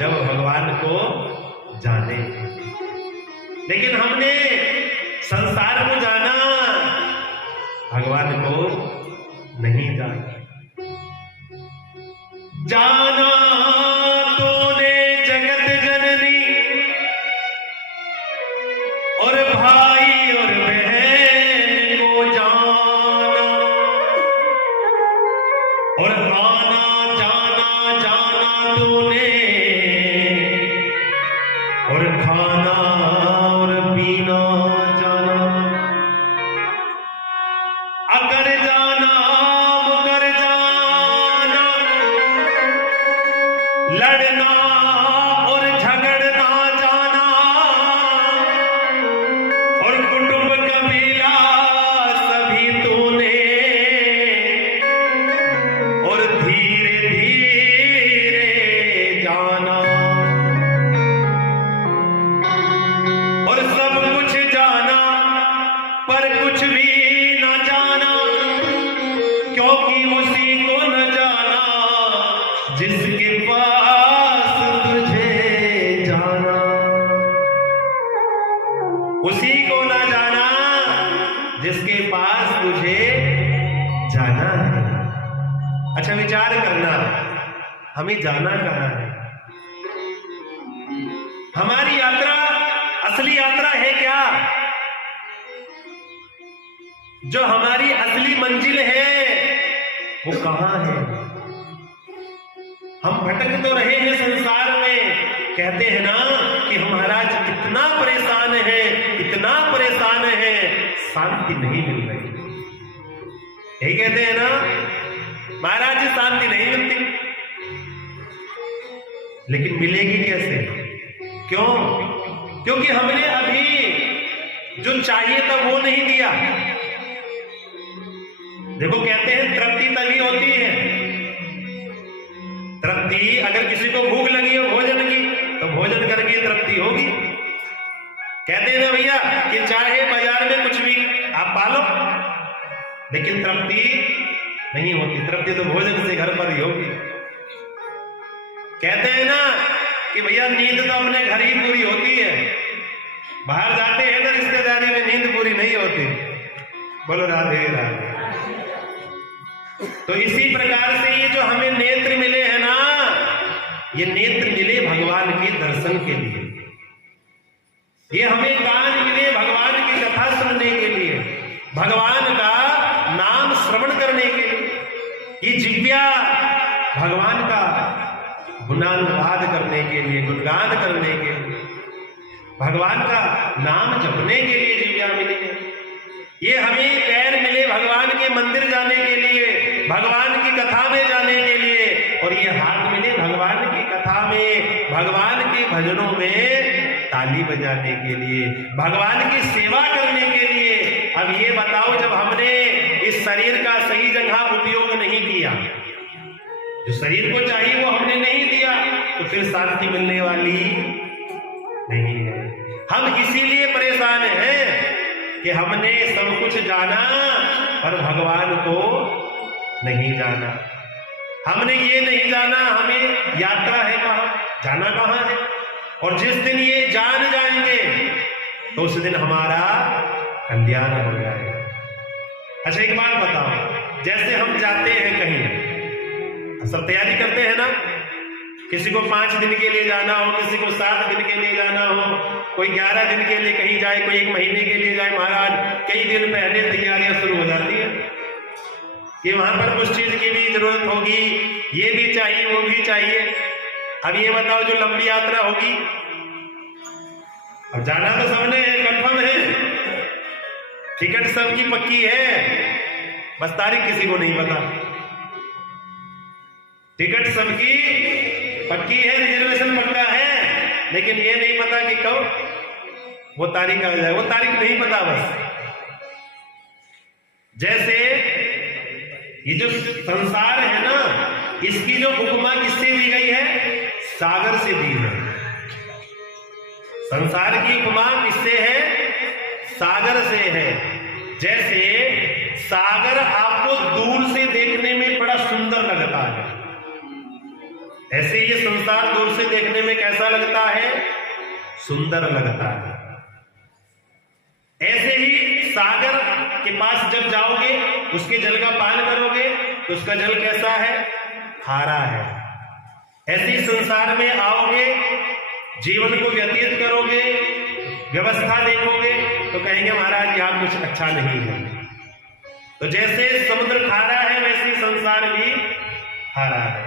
जब भगवान को जाने। लेकिन हमने संसार को जाना, भगवान को नहीं जाना। जाना तूने जगत जननी और भाई और बहन को जाना, और आना जाना जाना तूने, और खाना और पीना जाना। अगर जाना मुकर जाना, लड़ना और झगड़ना जाना, और कुटुंब कबीला सभी तूने, और धीरे धीरे जाना। और सब कुछ जाना पर कुछ भी न जाना, क्योंकि उसी को न जाना जिसके पास तुझे जाना। उसी को न जाना जिसके पास तुझे जाना है। अच्छा, विचार करना, हमें जाना कहां है? हमारी यात्रा, असली यात्रा है क्या? जो हमारी असली मंजिल है वो कहां है? हम भटक तो रहे हैं संसार में, कहते हैं ना कि हम महाराज इतना परेशान है, इतना परेशान है, शांति नहीं मिल रही। यही कहते हैं ना महाराज, शांति नहीं मिलती। लेकिन मिलेगी कैसे? क्यों? क्योंकि हमने अभी जो चाहिए था वो नहीं दिया। देखो, कहते हैं तृप्ति तभी होती है, तृप्ति अगर किसी को भूख लगी हो भोजन की तो भोजन करके तृप्ति होगी। कहते हैं ना भैया कि चाहे बाजार में कुछ भी आप पालो, लेकिन तृप्ति नहीं होती। तृप्ति तो भोजन से घर पर ही होगी। कहते हैं ना कि भैया नींद तो अपने घर ही पूरी होती है, बाहर जाते हैं तो रिश्तेदारी में नींद पूरी नहीं होती। बोलो राधे राधे। तो इसी प्रकार से ये जो हमें नेत्र मिले हैं ना, ये नेत्र मिले भगवान के दर्शन के लिए, ये हमें कान मिले भगवान की कथा सुनने के लिए, भगवान का नाम श्रवण करने के लिए, ये जिह्वा भगवान का गुणानुवाद करने के लिए, गुणगान करने के लिए, भगवान का नाम जपने के लिए जिह्वा मिली है। ये हमें पैर मिले भगवान के मंदिर जाने के लिए, भगवान की कथा में जाने के लिए, और ये हाथ मिले भगवान की कथा में, भगवान के भजनों में ताली बजाने के लिए, भगवान की सेवा करने के लिए। अब ये बताओ, जब हमने इस शरीर का सही जगह उपयोग नहीं किया, जो शरीर को चाहिए वो हमने नहीं दिया, तो फिर शांति मिलने वाली नहीं है। हम इसीलिए परेशान हैं कि हमने सब कुछ जाना पर भगवान को नहीं जाना। हमने ये नहीं जाना हमें यात्रा है कहाँ, जाना कहाँ है। और जिस दिन ये जान जाएंगे तो उस दिन हमारा कल्याण हो जाएगा। अच्छा एक बात बताओ, जैसे हम जाते हैं कहीं, सब तैयारी करते हैं ना, किसी को 5 दिन के लिए जाना हो, किसी को 7 दिन के लिए जाना हो, कोई 11 दिन के लिए कहीं जाए, कोई 1 महीने के लिए जाए। महाराज कई दिन पहले तैयारियां शुरू हो जाती है कि वहां पर कुछ चीज की भी जरूरत होगी, ये भी चाहिए वो भी चाहिए। अब ये बताओ, जो लंबी यात्रा होगी, अब जाना तो सबने कंफर्म है, टिकट सबकी पक्की है, बस तारीख किसी को नहीं पता। टिकट सबकी पक्की है, रिजर्वेशन पक्का है, लेकिन ये नहीं पता कि कब वो तारीख आ जाए, वो तारीख नहीं पता। बस जैसे ये जो संसार है ना, इसकी जो उपमा किससे दी गई है? सागर से दी है। संसार की उपमा किससे है? सागर से है। जैसे सागर आपको दूर से देखने में बड़ा सुंदर लगता है, ऐसे ये संसार दूर से देखने में कैसा लगता है? सुंदर लगता है। ऐसे ही सागर के पास जब जाओगे, उसके जल का पान करोगे तो उसका जल कैसा है? खारा है। ऐसे ही संसार में आओगे, जीवन को व्यतीत करोगे, व्यवस्था देखोगे तो कहेंगे महाराज यहाँ कुछ अच्छा नहीं है। तो जैसे समुद्र खारा है, वैसे संसार भी खारा है।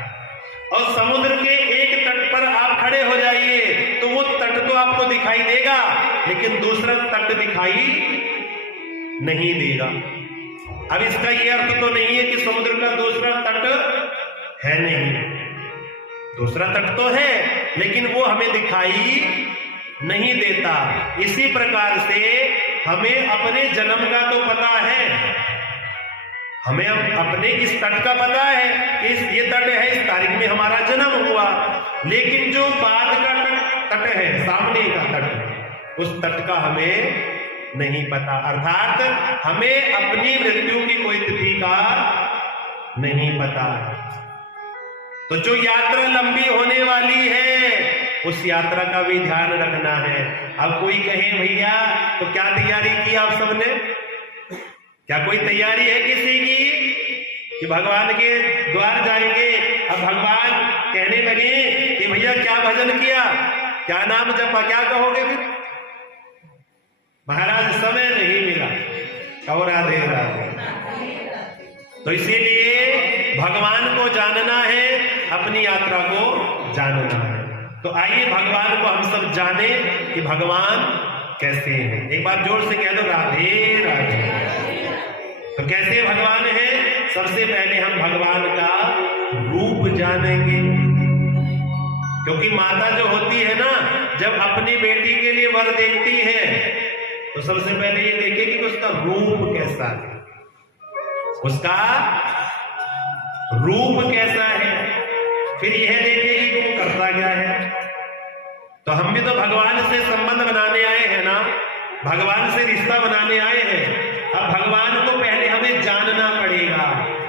और समुद्र के एक तट पर आप खड़े हो जाइए तो वो तट तो आपको दिखाई देगा, लेकिन दूसरा तट दिखाई नहीं देगा। अब इसका यह अर्थ तो नहीं है कि समुद्र का दूसरा तट है नहीं, दूसरा तट तो है, लेकिन वो हमें दिखाई नहीं देता। इसी प्रकार से हमें अपने जन्म का तो पता है, हमें अपने इस तट का पता है कि ये तट है, इस तारीख में हमारा जन्म हुआ, लेकिन जो बाद का तट है, सामने का तट, उस तट का हमें नहीं पता। अर्थात हमें अपनी मृत्यु की कोई तिथि का नहीं पता। तो जो यात्रा लंबी होने वाली है, उस यात्रा का भी ध्यान रखना है। अब कोई कहे भैया तो क्या तैयारी की आप सबने? क्या कोई तैयारी है किसी की कि भगवान के द्वार जाएंगे? अब भगवान कहने लगे कि भैया क्या भजन किया, क्या नाम जपा, क्या कहोगे फिर? महाराज समय नहीं मिला, और राधे राधे। तो इसीलिए भगवान को जानना है, अपनी यात्रा को जानना है। तो आइए भगवान को हम सब जाने कि भगवान कैसे हैं। एक बार जोर से कह दो राधे राधे। तो कैसे भगवान है? सबसे पहले हम भगवान का रूप जानेंगे, क्योंकि माता जो होती है ना, जब अपनी बेटी के लिए वर देखती है तो सबसे पहले ये देखेगी कि उसका रूप कैसा है, उसका रूप कैसा है, फिर यह देखेगी कि वो करता क्या है। तो हम भी तो भगवान से संबंध बनाने आए हैं ना, भगवान से रिश्ता बनाने आए हैं। अब भगवान को पहले हमें जानना पड़ेगा,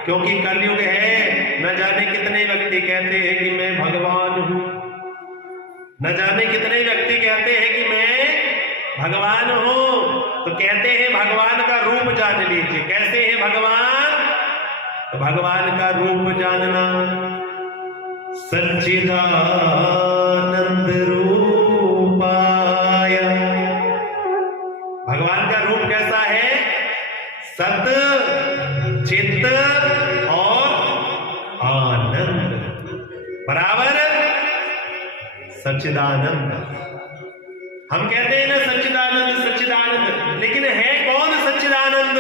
क्योंकि कलयुग है, न जाने कितने व्यक्ति कहते हैं कि मैं भगवान हूं, न जाने कितने व्यक्ति कहते हैं कि मैं भगवान हूं। तो कहते हैं भगवान का रूप जान लीजिए। कैसे है भगवान? तो भगवान का रूप जानना, सच्चिदानंद रूपाय। भगवान का रूप कैसा है? सत, चित्त और आनंद बराबर सच्चिदानंद। हम कहते हैं ना सच्चिदानंद सच्चिदानंद, लेकिन है कौन सच्चिदानंद?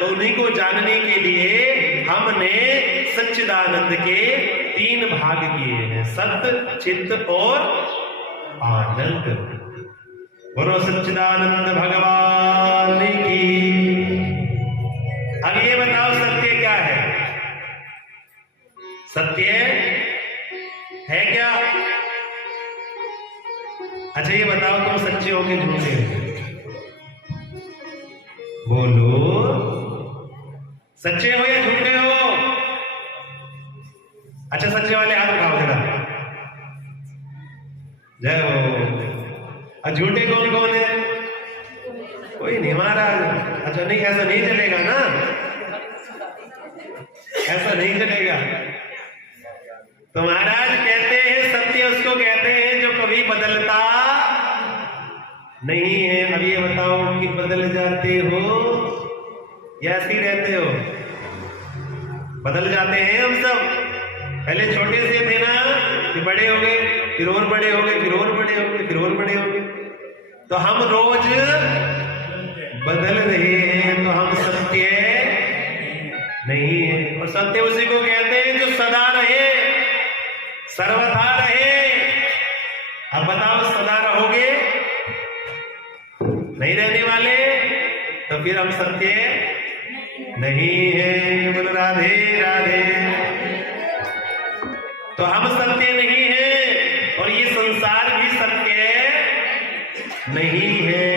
तो उन्हीं को जानने के लिए हमने सच्चिदानंद के 3 भाग किए हैं, सत्य, चित्त और आनंद। बोलो सच्चिदानंद भगवान की। अब ये बताओ सत्य क्या है? सत्य है क्या? अच्छा ये बताओ तुम सच्चे हो कि झूठे हो? बोलो, सच्चे हो या झूठे हो? अच्छा सच्चे वाले हाथ उठाओ जरा, जय हो। और झूठे कौन कौन है? कोई नहीं महाराज। अच्छा नहीं, ऐसा नहीं चलेगा ना, ऐसा नहीं चलेगा। तो महाराज कहते हैं सत्य उसको कहते हैं जो कभी बदलता नहीं है। अब ये बताओ कि बदल जाते हो या ऐसे ही रहते हो? बदल जाते हैं हम सब। पहले छोटे से थे ना, फिर बड़े हो गए, फिर और बड़े हो गए, फिर और बड़े हो गए, फिर और बड़े हो गए। तो हम रोज बदल रहे हैं, तो हम सत्य नहीं है। और सत्य उसी को कहते हैं जो सदा रहे, सर्वथा रहे। अब बताओ सदा रहोगे? नहीं रहने वाले, तो फिर हम सत्य नहीं है। बोल राधे राधे। तो हम सत्य नहीं है और ये संसार भी सत्य नहीं है,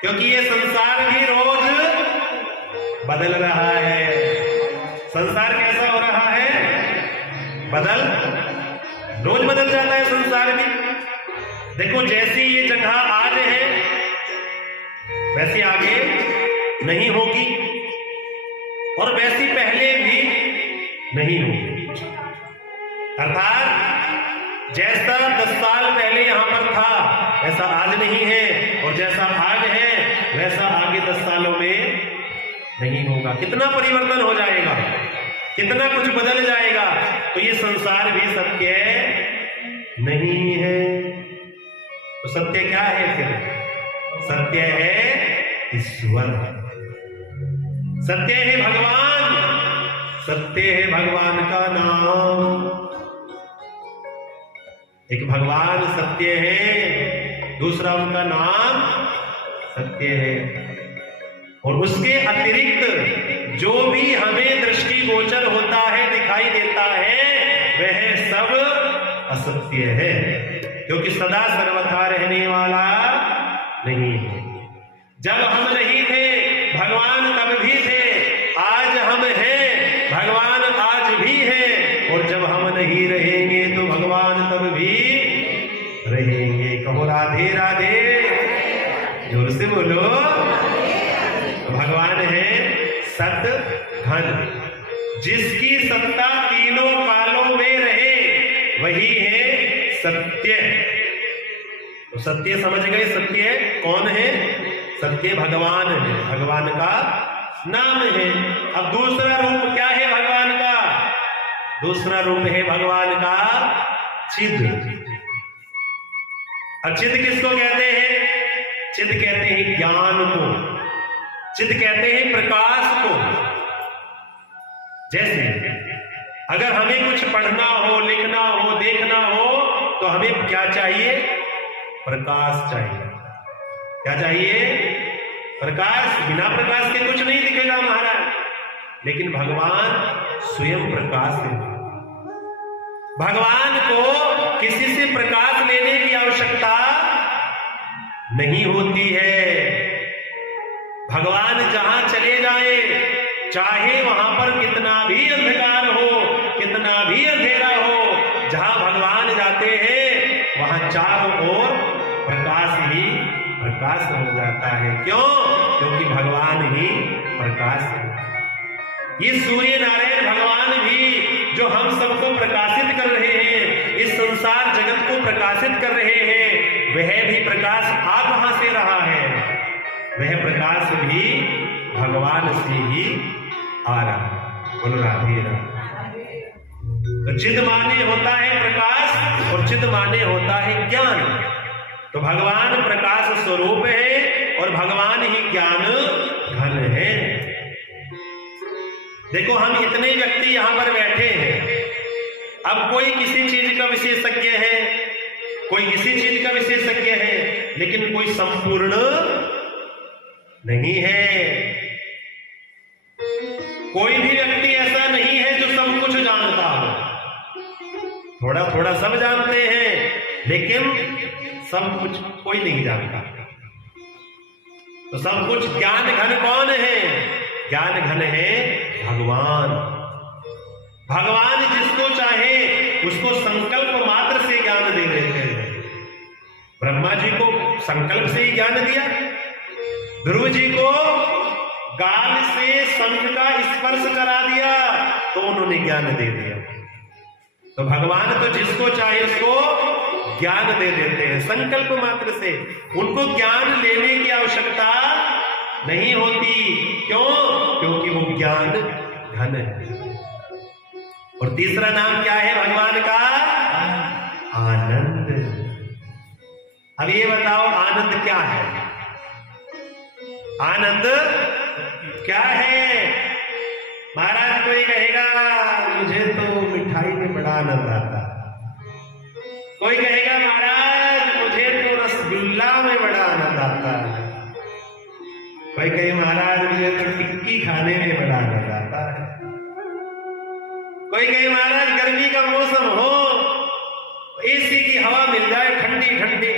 क्योंकि ये संसार भी रोज बदल रहा है। संसार कैसा हो रहा है? रोज बदल जाता है संसार भी। देखो जैसी ये जगह आज है वैसी आगे नहीं होगी, और वैसी पहले भी नहीं होगी। अर्थात जैसा 10 साल पहले यहां पर था वैसा आज नहीं है, और जैसा आज है वैसा आगे 10 सालों में नहीं होगा। कितना परिवर्तन हो जाएगा, कितना कुछ बदल जाएगा। तो ये संसार भी सत्य नहीं है। तो सत्य क्या है फिर? सत्य है ईश्वर, सत्य है भगवान, सत्य है भगवान का नाम। एक भगवान सत्य है, दूसरा उनका नाम सत्य है। और उसके अतिरिक्त जो भी हमें दृष्टि गोचर होता है, दिखाई देता है, वह सब असत्य है, क्योंकि सदा सर्वथा रहने वाला नहीं है। जब हम नहीं थे भगवान तब भी थे, आज हम हैं भगवान आज भी है, और जब हम नहीं रहेंगे तो भगवान तब भी रहेंगे। कहो राधे राधे, जोर से बोलो। भगवान है सत घन, जिसकी सत्ता तीनों कालों में रहे, वही है सत्य। तो सत्य समझ गए? सत्य कौन है? सत्य भगवान है, भगवान का नाम है। अब दूसरा रूप क्या है भगवान का? दूसरा रूप है भगवान का चिद। अब चिद किसको कहते हैं? चिद कहते हैं ज्ञान को, चिद कहते हैं प्रकाश को। जैसे अगर हमें कुछ पढ़ना हो, लिखना हो, देखना हो, तो हमें क्या चाहिए? प्रकाश चाहिए। क्या चाहिए? प्रकाश। बिना प्रकाश के कुछ नहीं दिखेगा महाराज। लेकिन भगवान स्वयं प्रकाश है। भगवान को किसी से प्रकाश लेने की आवश्यकता नहीं होती है। भगवान जहां चले जाए, चाहे वहां पर कितना भी अंधकार हो, कितना भी अंधेरा हो, जहां भगवान जाते हैं वहां चारों ओर प्रकाश ही प्रकाश हो जाता है। क्यों? क्योंकि भगवान ही प्रकाश है। ये सूर्य नारायण भगवान भी जो हम सबको प्रकाशित कर रहे हैं, इस संसार जगत को प्रकाशित कर रहे हैं, वह भी प्रकाश आ कहां से रहा है? वह प्रकाश भी भगवान से ही आ रहा है। बोलो राधे राधे। तो चिद माने होता है प्रकाश और चिद माने होता है ज्ञान। तो भगवान प्रकाश स्वरूप है और भगवान ही ज्ञान घन है। देखो हम इतने व्यक्ति यहां पर बैठे हैं, अब कोई किसी चीज का विशेषज्ञ है, कोई किसी चीज का विशेषज्ञ है, लेकिन कोई संपूर्ण नहीं है। कोई भी व्यक्ति ऐसा नहीं है जो सब कुछ जानता हो। थोड़ा थोड़ा सब जानते हैं, लेकिन सब कुछ कोई नहीं जानता। तो सब कुछ ज्ञान घन कौन है? ज्ञान घन है भगवान। भगवान जिसको चाहे उसको संकल्प मात्र से ज्ञान दे देते हैं। ब्रह्मा जी को संकल्प से ही ज्ञान दिया, ध्रुव जी को गाल से शंख का स्पर्श करा दिया तो उन्होंने ज्ञान दे दिया। तो भगवान तो जिसको चाहे उसको ज्ञान दे देते हैं संकल्प मात्र से। उनको ज्ञान लेने की आवश्यकता नहीं होती। क्यों? क्योंकि वो ज्ञान घन है। और तीसरा नाम क्या है भगवान का? आनंद। अब ये बताओ आनंद क्या है? आनंद क्या है? महाराज कोई कहेगा मुझे तो मिठाई में बड़ा आनंद आता है, कोई कहेगा महाराज मुझे तो रसगुल्ला में बड़ा आनंद आता है, कोई कहे महाराज मुझे तो टिक्की खाने में बड़ा आनंद आता है, कोई कहे महाराज गर्मी का मौसम हो, एसी की हवा मिल जाए ठंडी ठंडी,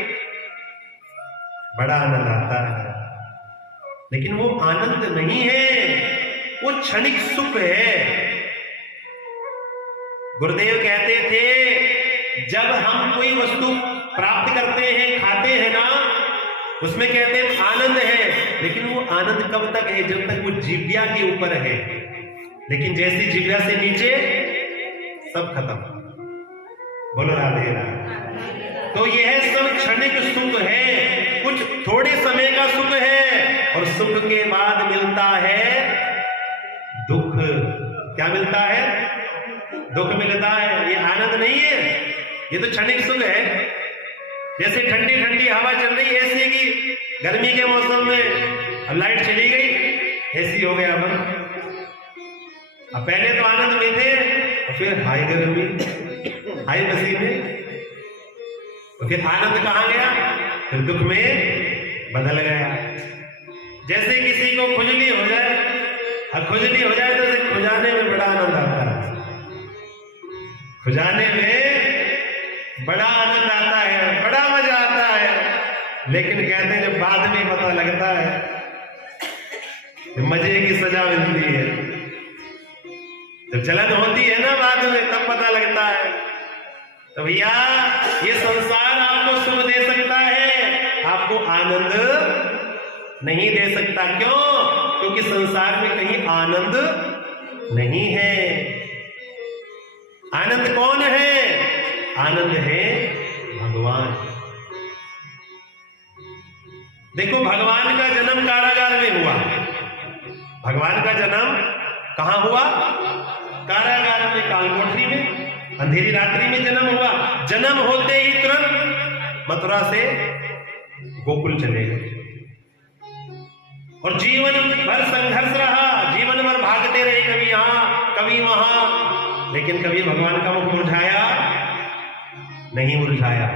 बड़ा आनंद आता है। लेकिन वो आनंद नहीं है, वो क्षणिक सुख है। गुरुदेव कहते थे जब हम कोई वस्तु प्राप्त करते हैं, खाते हैं ना, उसमें कहते हैं आनंद है, लेकिन वो आनंद कब तक है? जब तक वो जिह्वा के ऊपर है। लेकिन जैसी जिह्वा से नीचे सब खत्म। बोलो राधे राधे। तो यह सब क्षणिक सुख है, कुछ थोड़े समय का सुख है, और सुख के बाद मिलता है दुख। क्या मिलता है? दुख मिलता है। ये आनंद नहीं है, ये तो क्षणिक सुख है। जैसे ठंडी ठंडी हवा चल रही है एसी की, गर्मी के मौसम में, अब लाइट चली गई, एसी हो गया बंद। अब पहले तो आनंद में थे, और फिर हाई गर्मी, हाई पसीने, और फिर आनंद कहां गया? फिर दुख में बदल गया। जैसे किसी को खुजली हो जाए, अब खुजली हो जाए तो खुजाने में बड़ा आनंद आता है, खुजाने में बड़ा आनंद आता है, बड़ा मजा आता है। लेकिन कहते हैं जब बाद में पता लगता है, जब मजे की सजा मिलती है, जब जलन होती है ना बाद में, तब पता लगता है। तो भैया ये संसार आपको सुख दे सकता है, आपको आनंद नहीं दे सकता। क्यों? क्योंकि संसार में कहीं आनंद नहीं है। आनंद कौन है? आनंद है भगवान। देखो भगवान का जन्म कारागार में हुआ। भगवान का जन्म कहां हुआ? कारागार में, कालकोठरी में, अंधेरी रात्रि में जन्म हुआ। जन्म होते ही तुरंत मथुरा से गोकुल चले गए, और जीवन भर संघर्ष रहा, जीवन भर भागते रहे, कभी यहां कभी वहां, लेकिन कभी भगवान का मुख मुरझाया नहीं, मुरझाया।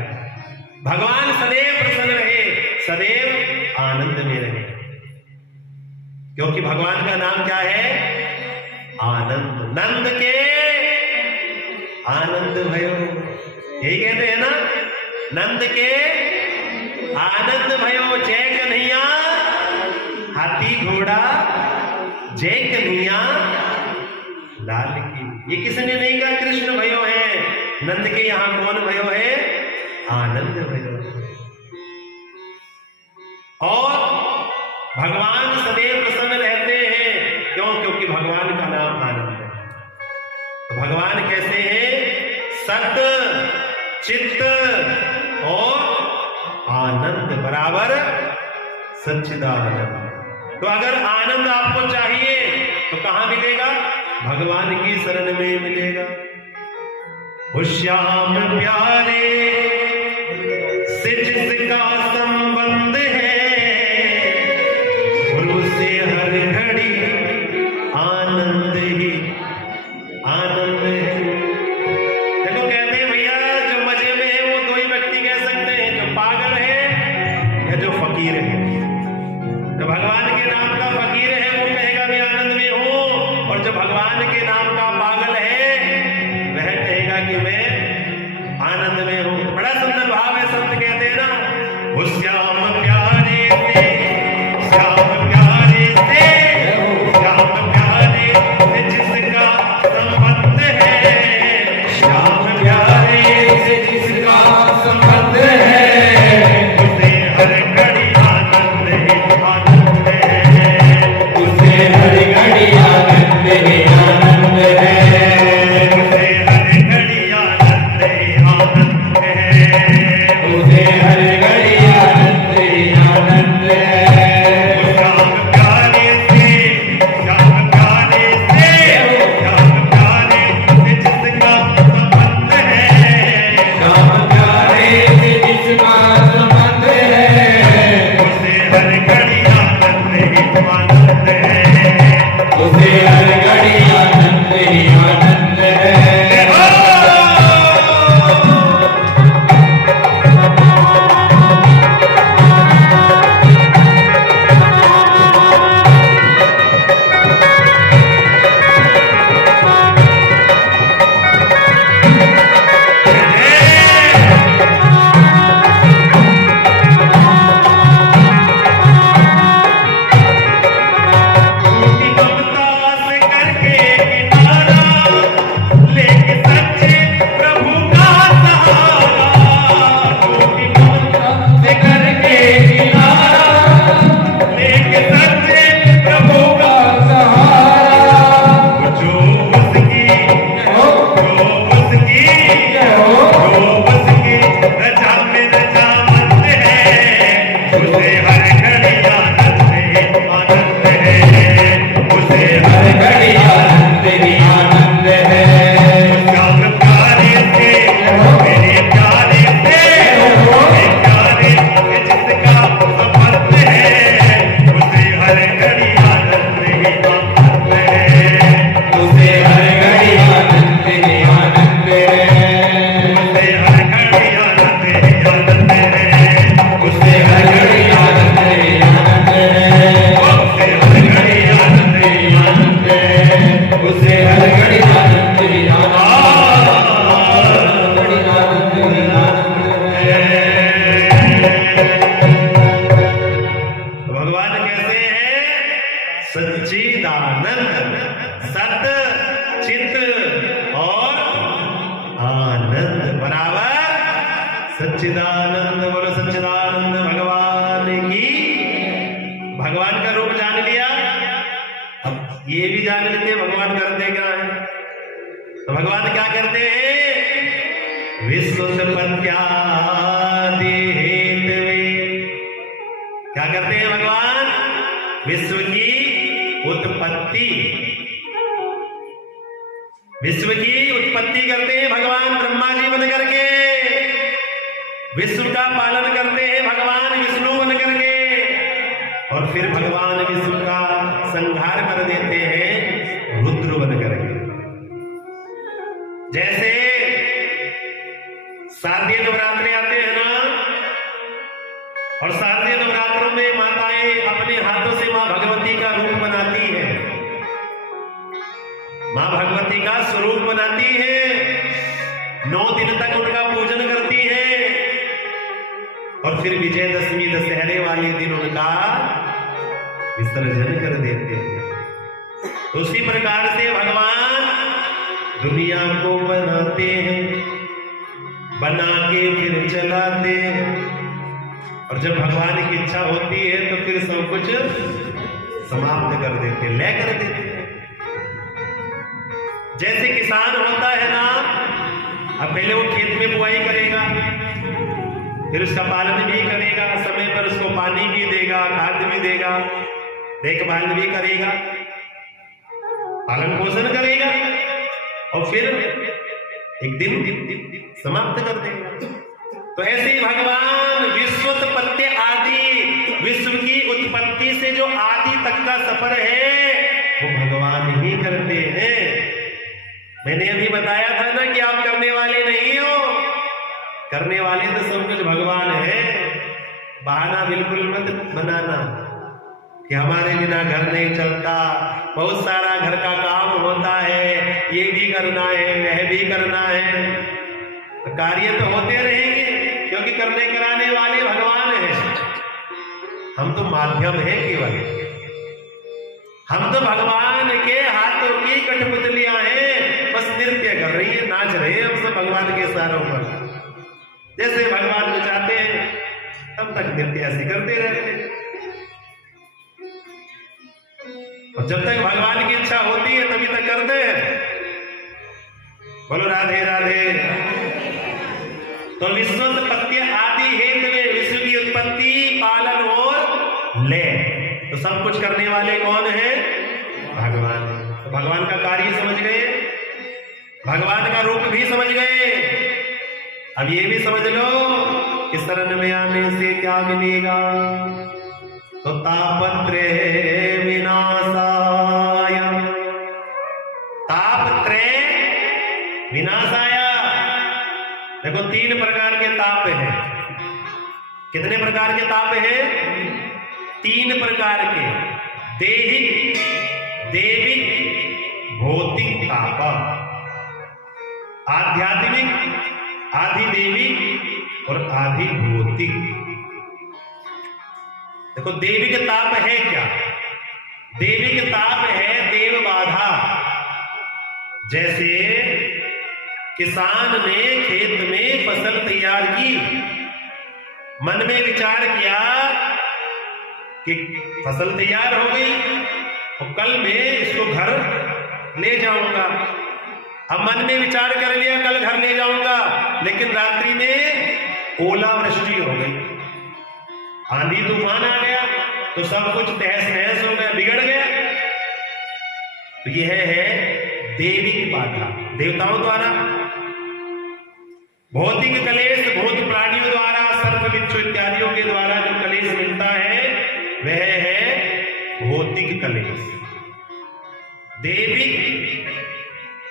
भगवान सदैव प्रसन्न रहे, सदैव आनंद में रहे। क्योंकि भगवान का नाम क्या है? आनंद। नंद के आनंद भयो, यही कहते हैं ना, नंद के आनंद भयो। जय कन्हैया हाथी घोड़ा, जय कन्हैया लाल की। ये किसने नहीं कहा कृष्ण भयो है, नंद के यहां कौन भयो है? आनंद भयो। और भगवान सदैव प्रसन्न रहते हैं। क्यों? क्योंकि भगवान का नाम आनंद है। तो भगवान कैसे हैं? सत्य, चित्त और आनंद बराबर सच्चिदानंद। तो अगर आनंद आपको चाहिए तो कहां मिलेगा? भगवान की शरण में मिलेगा। श्याम प्यारे से जिसका संबंध है, गुरु से हर घड़ी आनंद ही आनंद है। देखो कहते हैं भैया जो मजे में है वो दो ही व्यक्ति कह सकते हैं, जो पागल है या जो फकीर है। जो भगवान के नाम का फकीर है वो कहेगा मैं आनंद में हूं, और जो भगवान के नाम का पागल है वह कहेगा कि मैं आनंद में हूं। बड़ा सुंदर भाव है, संत कहते हैं ना, वो श्याम प्यारे से, श्याम प्यारे से, श्याम प्यारे से जिसका संबंध है, श्याम प्यारे से जिसका संबंध है, उसे हर घड़ी आनंद ही आनंद है, उसे हर घड़ी आनंद ही आनंद है, उसे हर घड़ी आनंद ही आनंद है, उसे हर घड़ी आनंद ही आनंद है। श्याम प्यारे से, श्याम प्यारे से, श्याम प्यारे से जिसका संबंध है, श्याम प्यारे से जिसका संबंध है, उसे हर घड़ी आनंद ही आनंद है, उसे हर घड़ी आनंद ही आनंद है। सच्चिदानंद, सत चित और आनंद बराबर सच्चिदानंद। बोलो सच्चिदानंद भगवान की। भगवान का रूप जान लिया, अब ये भी जान लेते हैं भगवान करते क्या है। तो भगवान क्या करते हैं, विश्वोत्पत्त्यादि हेतवे। क्या करते हैं भगवान, विश्व की उत्पत्ति, विश्व की उत्पत्ति करते हैं भगवान ब्रह्मा जी बन करके, विश्व का पालन करते हैं भगवान विष्णु बन करके, और फिर भगवान विश्व का संहार कर देते हैं रुद्र बन करके। जैसे शारदीय नवरात्रि आते हैं ना, और शारदीय नवरात्रों में माताएं अपने हाथों से मां भगवती का रूप बनाती है, मां भगवती का स्वरूप बनाती है, 9 दिन तक उनका पूजन करती है, और फिर विजयदशमी दशहरे वाले दिन उनका विसर्जन कर देते हैं। तो उसी प्रकार से भगवान दुनिया को बनाते हैं, बना के फिर चलाते हैं, और जब भगवान की इच्छा होती है तो फिर सब कुछ समाप्त कर देते, लय कर देते। जैसे किसान होता है ना, अब पहले वो खेत में बुआई करेगा, फिर उसका पालन भी करेगा, समय पर उसको पानी भी देगा, खाद भी देगा, देखभाल भी करेगा, पालन पोषण करेगा, और फिर एक दिन समाप्त कर देगा। तो ऐसे ही भगवान विश्वोत्पत्ति आदि, विश्व की उत्पत्ति से जो आदि तक का सफर है वो भगवान ही करते हैं। मैंने अभी बताया था ना कि आप करने वाले नहीं हो, करने वाले तो सब कुछ भगवान है। बहाना बिल्कुल मत बनाना कि हमारे बिना घर नहीं चलता, बहुत सारा घर का काम होता है, ये भी करना है, वह भी करना है। तो कार्य तो होते रहेंगे क्योंकि करने कराने वाले भगवान हैं। हम तो माध्यम है केवल, हम तो भगवान के हाथों की कठपुतलियां हैं, बस नृत्य कर रही है, नाच रहे हैं हम सब भगवान के इशारों पर। जैसे भगवान को चाहते हैं तब तक नृत्य ऐसे करते रहते हैं, और जब तक भगवान की इच्छा होती है तभी तक करते हैं। बोलो राधे राधे। तो विश्वोत्पत्ति आदि हेतु में विश्व की उत्पत्ति, पालन और लय, तो सब कुछ करने वाले कौन है? भगवान। तो भगवान का कार्य समझ गए, भगवान का रूप भी समझ गए। अब ये भी समझ लो कि शरण में आने से क्या मिलेगा। तो तापत्रय विनाशाय, तापत्रय विनाशाय। देखो 3 प्रकार के ताप हैं। कितने प्रकार के ताप हैं? 3 प्रकार के, दैहिक, दैविक, भौतिक ताप। आध्यात्मिक, आधिदैविक और आधिभौतिक। देखो दैविक ताप है क्या? दैविक ताप है देव बाधा। जैसे किसान ने खेत में फसल तैयार की, मन में विचार किया कि फसल तैयार हो गई और कल मैं इसको घर ले जाऊंगा। अब मन में विचार कर लिया कल घर ले जाऊंगा, लेकिन रात्रि में ओलावृष्टि हो गई, आंधी तूफान आ गया, तो सब कुछ तहस नहस हो गया, बिगड़ गया। तो यह है दैविक बाधा, देवताओं द्वारा। भौतिक कलेश, भूत प्राणियों द्वारा, सर्प बिच्छू इत्यादियों के द्वारा जो कलेश मिलता है वह है भौतिक कलेश। दैविक,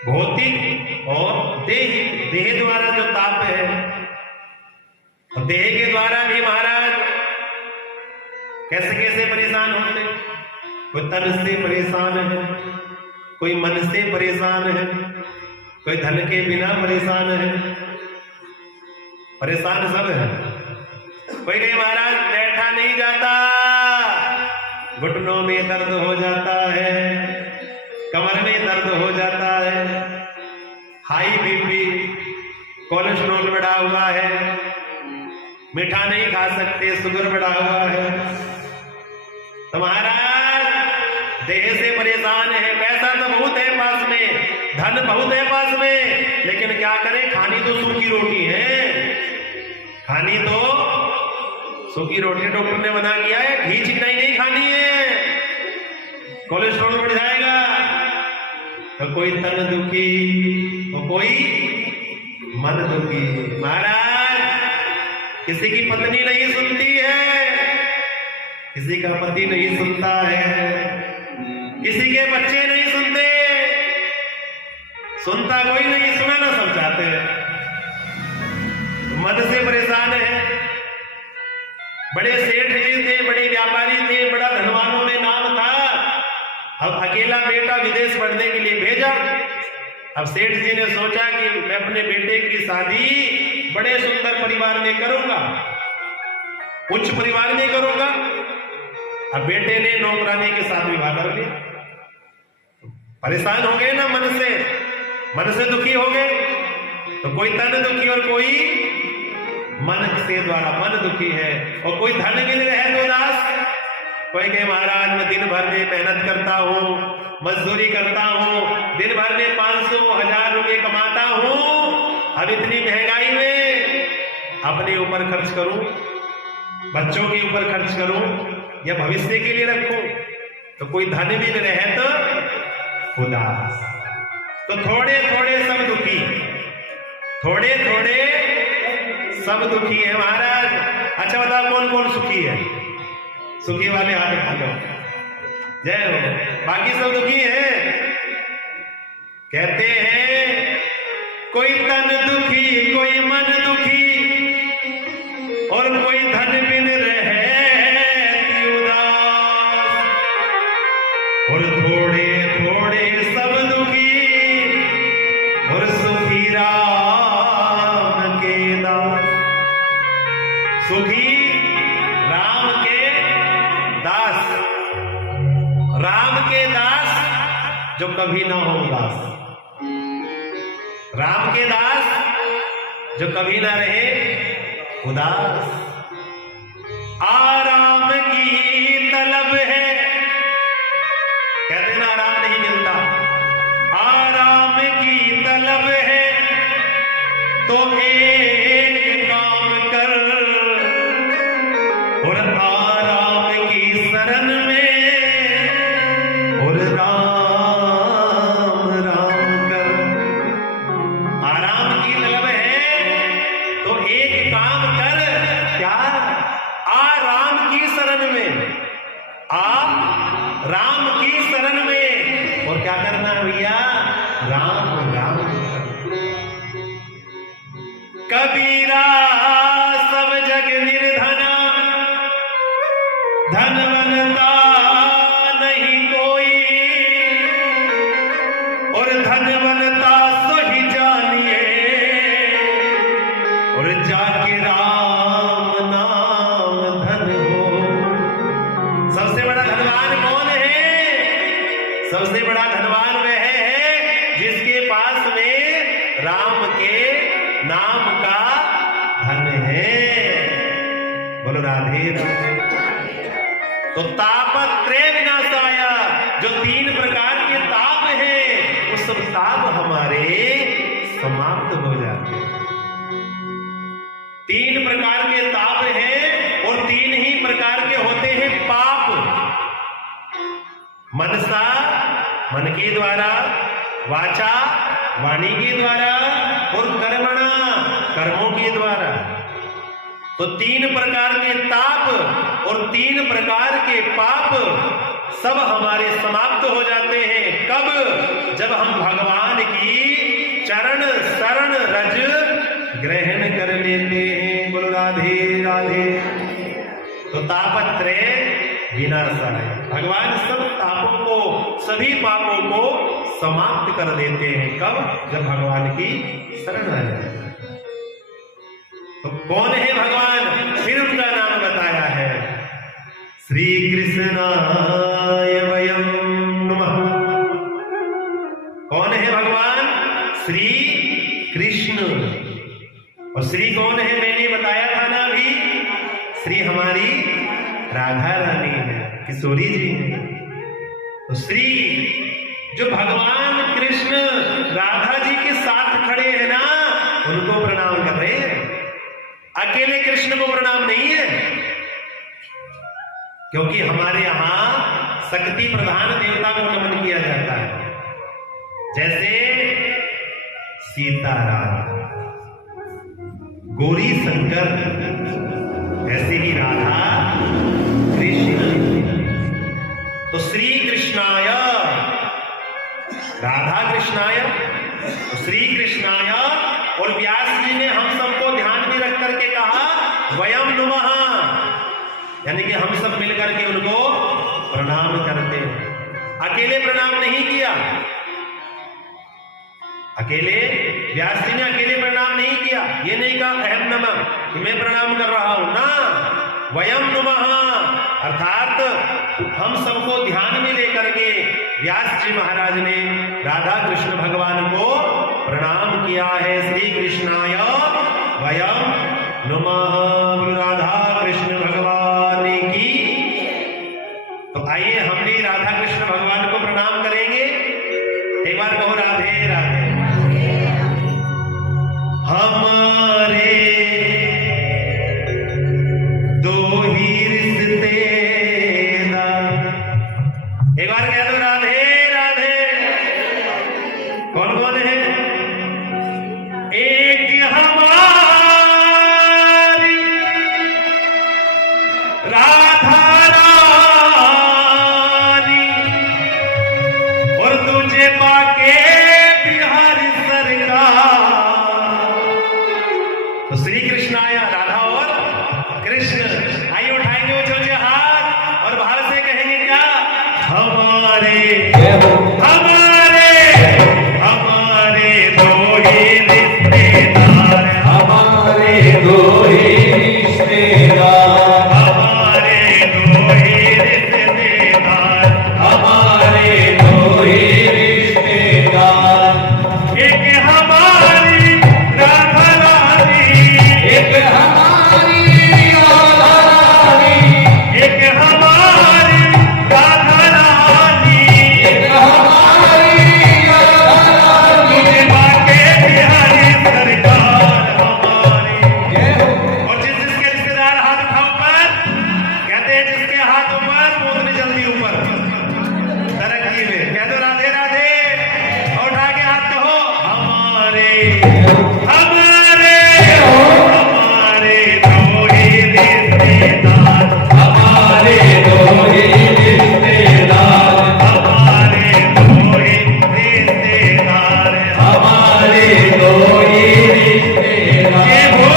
भौतिक और देह, देह द्वारा जो ताप है, और देह के द्वारा भी महाराज कैसे कैसे परेशान होते। कोई तन से परेशान है, कोई मन से परेशान है, कोई धन के बिना परेशान है, परेशान सब है। कोई कहे महाराज बैठा नहीं जाता, घुटनों में दर्द हो जाता है, कमर में दर्द हो जाता है, हाई बीपी, कोलेस्ट्रॉल बढ़ा हुआ है, मीठा नहीं खा सकते, शुगर बढ़ा हुआ है। तो महाराज देह से परेशान है, पैसा तो बहुत है पास में, धन बहुत है पास में, लेकिन क्या करें, खानी तो सूखी रोटी है, खानी तो सूखी रोटी। डॉक्टर ने मना किया है, घी चिकनाई नहीं खानी है, कोलेस्ट्रॉल बढ़ जाएगा। तो कोई तन दुखी और कोई मन दुखी। महाराज किसी की पत्नी नहीं सुनती है, किसी का पति नहीं सुनता है, किसी के बच्चे नहीं सुनते, सुनता कोई नहीं, सुनाना सब चाहते हैं। मन से परेशान है। बड़े सेठ जी थे, बड़े व्यापारी थे, बड़ा धनवानों में नाम था। अब अकेला बेटा विदेश पढ़ने के लिए भेजा। अब सेठ जी ने सोचा कि मैं अपने बेटे की शादी बड़े सुंदर परिवार में करूंगा, उच्च परिवार में करूंगा। अब बेटे ने नौकरानी के साथ विवाह कर लिया। परेशान हो गए ना, मन से दुखी हो गए। तो कोई तन दुखी और कोई मन से द्वारा मन दुखी है, और कोई धन मिल रहे तो उदास। कोई कहे महाराज मैं दिन भर में मेहनत करता हूँ, मजदूरी करता हूँ, दिन भर में 500-1000 रुपये कमाता हूँ, अब इतनी महंगाई में अपने ऊपर खर्च करूं, बच्चों के ऊपर खर्च करूं या भविष्य के लिए रखूं। तो कोई धन भी न रहे तो उदास। तो थोड़े थोड़े सब दुखी, थोड़े थोड़े सब दुखी है महाराज। अच्छा बताओ कौन कौन सुखी है? सुखी वाले हाथ उठा लो, जय हो। बाकी सब दुखी है। कहते हैं कोई तन दुखी कोई मन दुखी और कोई धन बिन रहती उदास और थोड़े थोड़े सब दुखी और सुखी राम के दास। सुखी राम के दास, राम के दास जो कभी ना हो उदास, राम के दास जो कभी ना रहे उदास। आराम की तलब है, कहते ना आराम नहीं मिलता, आराम की तलब है तो एक काम कर और आराम की शरण में और राम राम कर। आराम की तलब है तो एक काम कर, क्या? आ राम की शरण में, आ राम की शरण में। और क्या करना है भैया? राम राम कर। कबीरा सब जग निर्धना, धनवंता नहीं कोई और धनवंता सो ही जानिए और जाके राम नाम धन हो। सबसे बड़ा धनवान कौन है? सबसे बड़ा धनवान वह है जिसके पास में राम के नाम का धन है। बोलो राधे राधे। तो तापत्रय विनाशाय, जो 3 प्रकार के ताप हैं वो सब ताप हमारे समाप्त हो जाते हैं। 3 प्रकार के ताप हैं और 3 ही प्रकार के होते हैं पाप। मनसा मन के द्वारा, वाचा वाणी के द्वारा और कर्मणा कर्मों के द्वारा। तो 3 प्रकार के ताप और 3 प्रकार के पाप सब हमारे समाप्त हो जाते हैं। कब? जब हम भगवान की चरण शरण रज ग्रहण कर लेते हैं। बोलो राधे राधे। तो तापत्रय विनाशाय, भगवान सब तापों को, सभी पापों को समाप्त कर देते हैं। कब? जब भगवान की शरण आ जाए। तो कौन है भगवान? फिर उनका नाम बताया है, श्री कृष्णाय वयं नमः। कौन है भगवान? श्री कृष्ण। और श्री कौन है? मैंने बताया था ना अभी, श्री हमारी राधा रानी है, किशोरी जी है। तो श्री जो भगवान कृष्ण राधा जी के साथ खड़े हैं ना, उनको प्रणाम कर रहे हैं। अकेले कृष्ण को प्रणाम नहीं है, क्योंकि हमारे यहां शक्ति प्रधान देवता को नमन किया जाता है। जैसे सीताराम, गौरी शंकर, ऐसे ही राधा कृष्ण। तो श्री कृष्णाय, राधा कृष्णाय, तो श्री कृष्णाय। और व्यास जी ने हम सबको ध्यान में रख करके कहा वयम नमः, यानी कि हम सब मिलकर के उनको प्रणाम करते हैं। अकेले प्रणाम नहीं किया, अकेले व्यास जी ने अकेले प्रणाम नहीं किया। ये नहीं कहा अहम नमः कि मैं प्रणाम कर रहा हूं ना, वयम नमः अर्थात हम सबको ध्यान में लेकर के व्यास जी महाराज ने राधा कृष्ण भगवान को प्रणाम किया है। श्री कृष्णाय वयम नमः। राधा कृष्ण भगवान की। तो आइए हम भी राधा कृष्ण भगवान को प्रणाम करेंगे। एक बार कहो राधे राधे। हमारे दो ही रिश्ते, एक बार कह दो राधे राधे। कौन कौन है? एक हमारी राधा रानी और तुझे पाके बिहार ही रिश्तेदार, हमारे दो ही रिश्तेदार, हमारे दो ही रिश्तेदार, हमारे दो ही रिश्तेदार। एक हमारी राधा रानी, एक हमारी राधा रानी, एक हमारी राधा रानी, एक हमारी राधा रानी। तुझे बाके बिहारी सरकार हमारी। जय हो। और जिसके रिश्तेदार हाथ उठाओ ऊपर, कहते हैं जिसके हाथ ऊपर वो उतनी जल्दी ऊपर तरक्की में। कह दो राधे राधे और उठा के हाथ कहो हमारे हमारे हमारे दो ही रिश्तेदार, हमारे दो ही रिश्तेदार, हमारे दो ही रिश्तेदार, हमारे दो ही रिश्तेदार। ये हो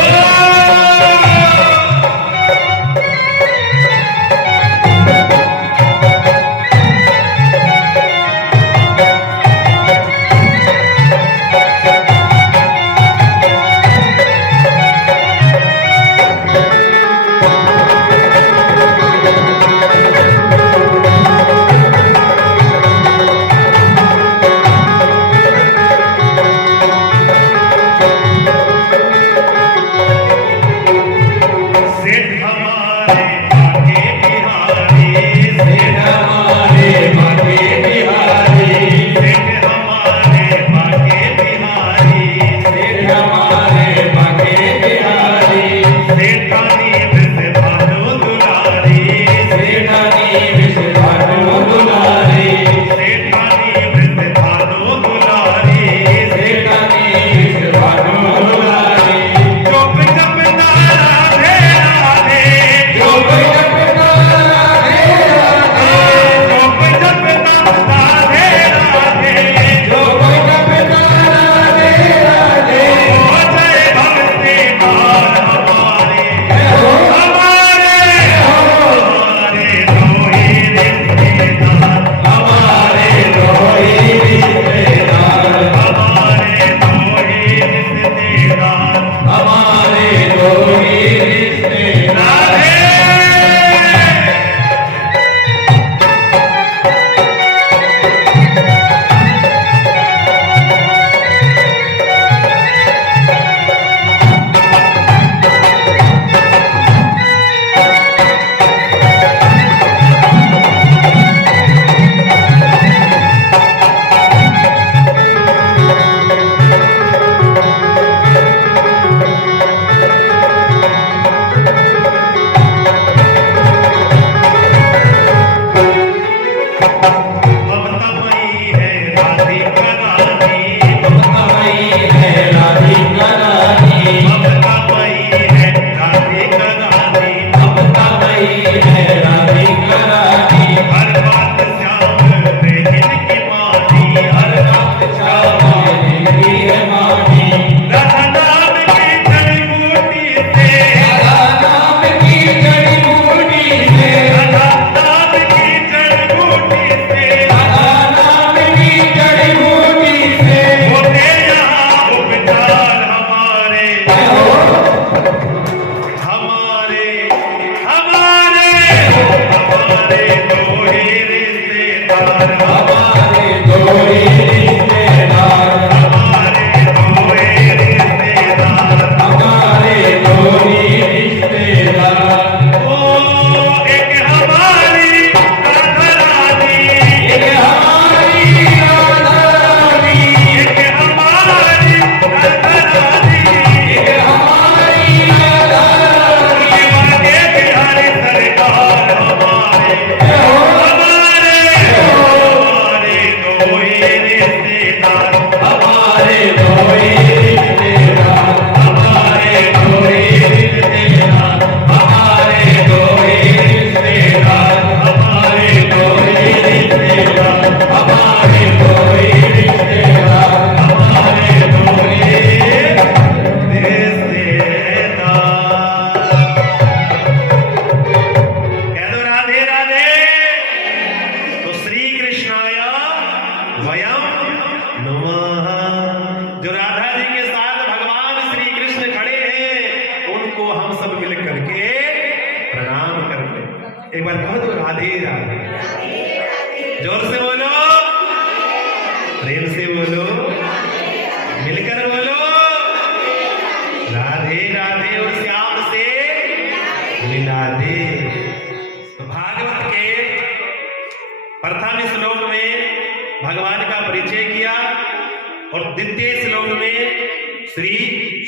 द्वितीय श्लोक में श्री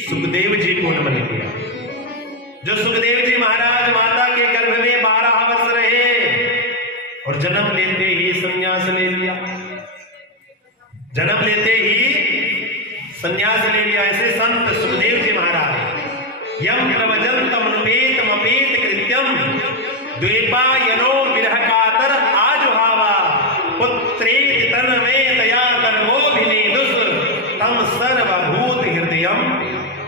सुखदेव जी को नमन किया। जो सुखदेव जी महाराज माता के गर्भ में 12 वर्ष रहे और जन्म लेते ही संन्यास ले लिया। जन्म लेते ही संन्यास ले लिया। ऐसे संत सुखदेव जी महाराज यम प्रवजंतम अनुपेतमपेत कृत्यम द्वीपायनो विरह कातर आजुहावा पुत्रेति तन्मे तया तन्वोभिनेदुस तम सर्वभूत हृदयम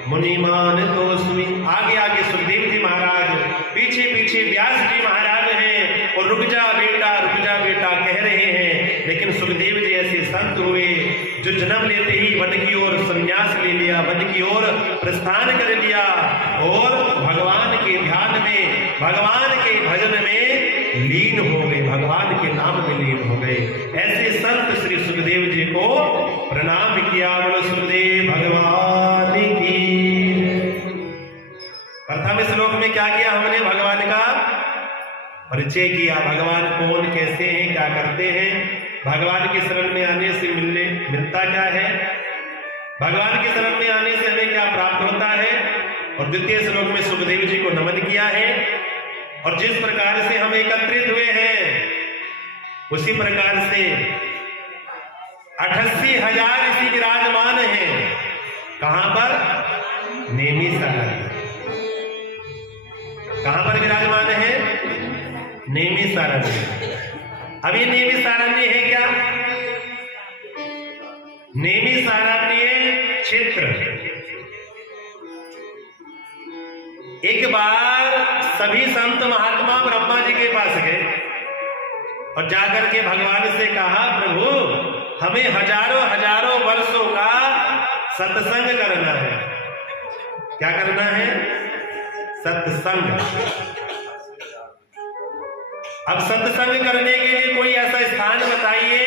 मुनिमान तोस्मि। आगे आगे सुखदेव जी महाराज, पीछे पीछे व्यास जी महाराज हैं और रुक जा बेटा कह रहे हैं। लेकिन सुखदेव जी ऐसे संत हुए जो जन्म लेते ही वन की ओर संन्यास ले लिया, वन की ओर प्रस्थान कर लिया और भगवान के ध्यान में, भगवान के भजन में लीन हो गए, भगवान के नाम में लीन हो गए। ऐसे संत श्री सुखदेव जी को प्रणाम किया। बोलो सुखदेव भगवान की। प्रथम श्लोक में क्या किया हमने? भगवान का परिचय किया। भगवान कौन, कैसे हैं, क्या करते हैं, भगवान की शरण में आने से मिलता क्या है, भगवान की शरण में आने से हमें क्या प्राप्त होता है। और द्वितीय श्लोक में सुखदेव जी को नमन किया है। और जिस प्रकार से हम एकत्रित हुए हैं उसी प्रकार से 88,000 ऋषि विराजमान हैं। कहां पर? नेमिसारण्य। कहां पर विराजमान है? नेमिसारण्य। अब ये नेमिसारण्य है क्या? नेमिसारण्य क्षेत्र। एक बार सभी संत महात्मा ब्रह्मा जी के पास गए और जाकर के भगवान से कहा, प्रभु हमें हजारों वर्षों का सत्संग करना है। क्या करना है? सत्संग। अब सत्संग करने के लिए कोई ऐसा स्थान बताइए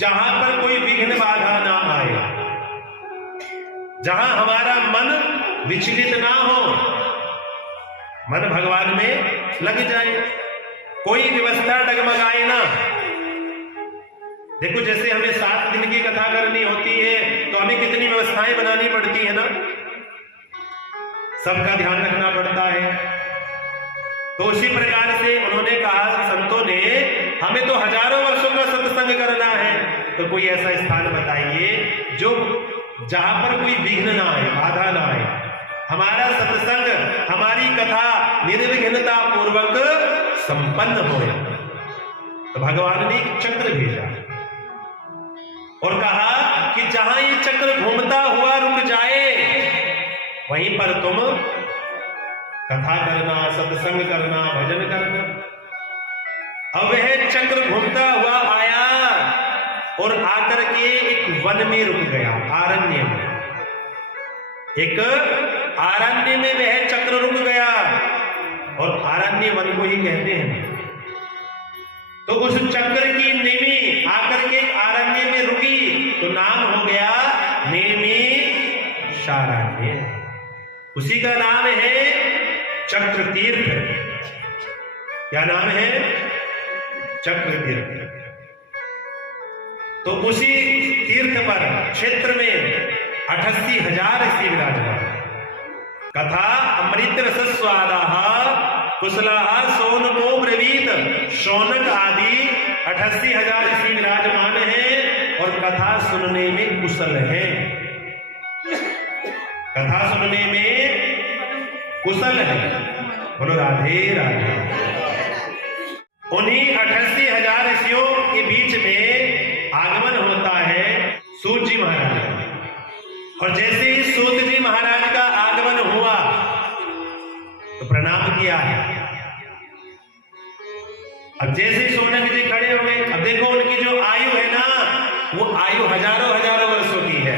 जहां पर कोई विघ्न बाधा ना आए, जहां हमारा मन विचलित ना हो, मन भगवान में लग जाए, कोई व्यवस्था डगमगाए ना। देखो जैसे हमें 7 दिन की कथा करनी होती है तो हमें कितनी व्यवस्थाएं बनानी पड़ती है ना, सबका ध्यान रखना पड़ता है। तो उसी प्रकार से उन्होंने कहा, संतों ने, हमें तो हजारों वर्षों का सत्संग करना है, तो कोई ऐसा स्थान बताइए जो जहां पर कोई विघ्न ना आए, बाधा ना आए, हमारा सत्संग, हमारी कथा निर्विघ्नता पूर्वक संपन्न हो। तो भगवान ने एक चक्र भेजा और कहा कि जहां ये चक्र घूमता हुआ रुक जाए वहीं पर तुम कथा करना, सत्संग करना, भजन करना। अब वह चक्र घूमता हुआ आया और आकर के एक वन में रुक गया, आरण्य में। एक आरण्य में वह चक्र रुक गया और आरण्य वन को ही कहते हैं। तो उस चक्र की नेमी आकर के आरण्य में रुकी तो नाम हो गया नेमी शारण्य। उसी का नाम है चक्र तीर्थ। क्या नाम है? चक्र तीर्थ। तो उसी तीर्थ पर क्षेत्र में 88,000 ऋषि विराजमान। कथा अमृत रस स्वादा कुशला सोनको ब्रवीत। शौनक आदि 88,000 ऋषि विराजमान हैं और कथा सुनने में कुशल हैं। कथा सुनने में कुशल है। बोलो राधे राधे। उन्हीं 88,000 ऋषियों के बीच में आगमन होता है सूत जी महाराज का। और जैसे ही सूत जी महाराज का आगमन हुआ तो प्रणाम किया है। अब जैसे ही सोनक जी खड़े हो गए, अब देखो उनकी जो आयु है ना, वो आयु हजारों वर्षों की है।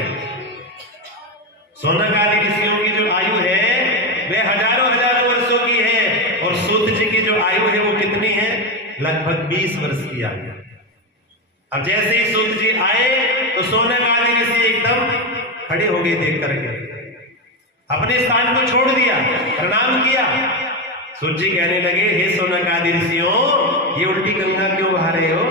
सोनक आदि ऋषियों की जो आयु है वह हजारों वर्षों की है और सूत जी की जो आयु है वो कितनी है? लगभग 20 वर्ष की आयु। अब जैसे ही सूत जी आए तो सोनक आदि ऋषि एकदम खड़े हो गए, देख करके अपने स्थान को छोड़ दिया, प्रणाम किया। सूत जी कहने लगे, हे सोनक आदि ऋषियों, ये उल्टी गंगा क्यों बहा रहे हो?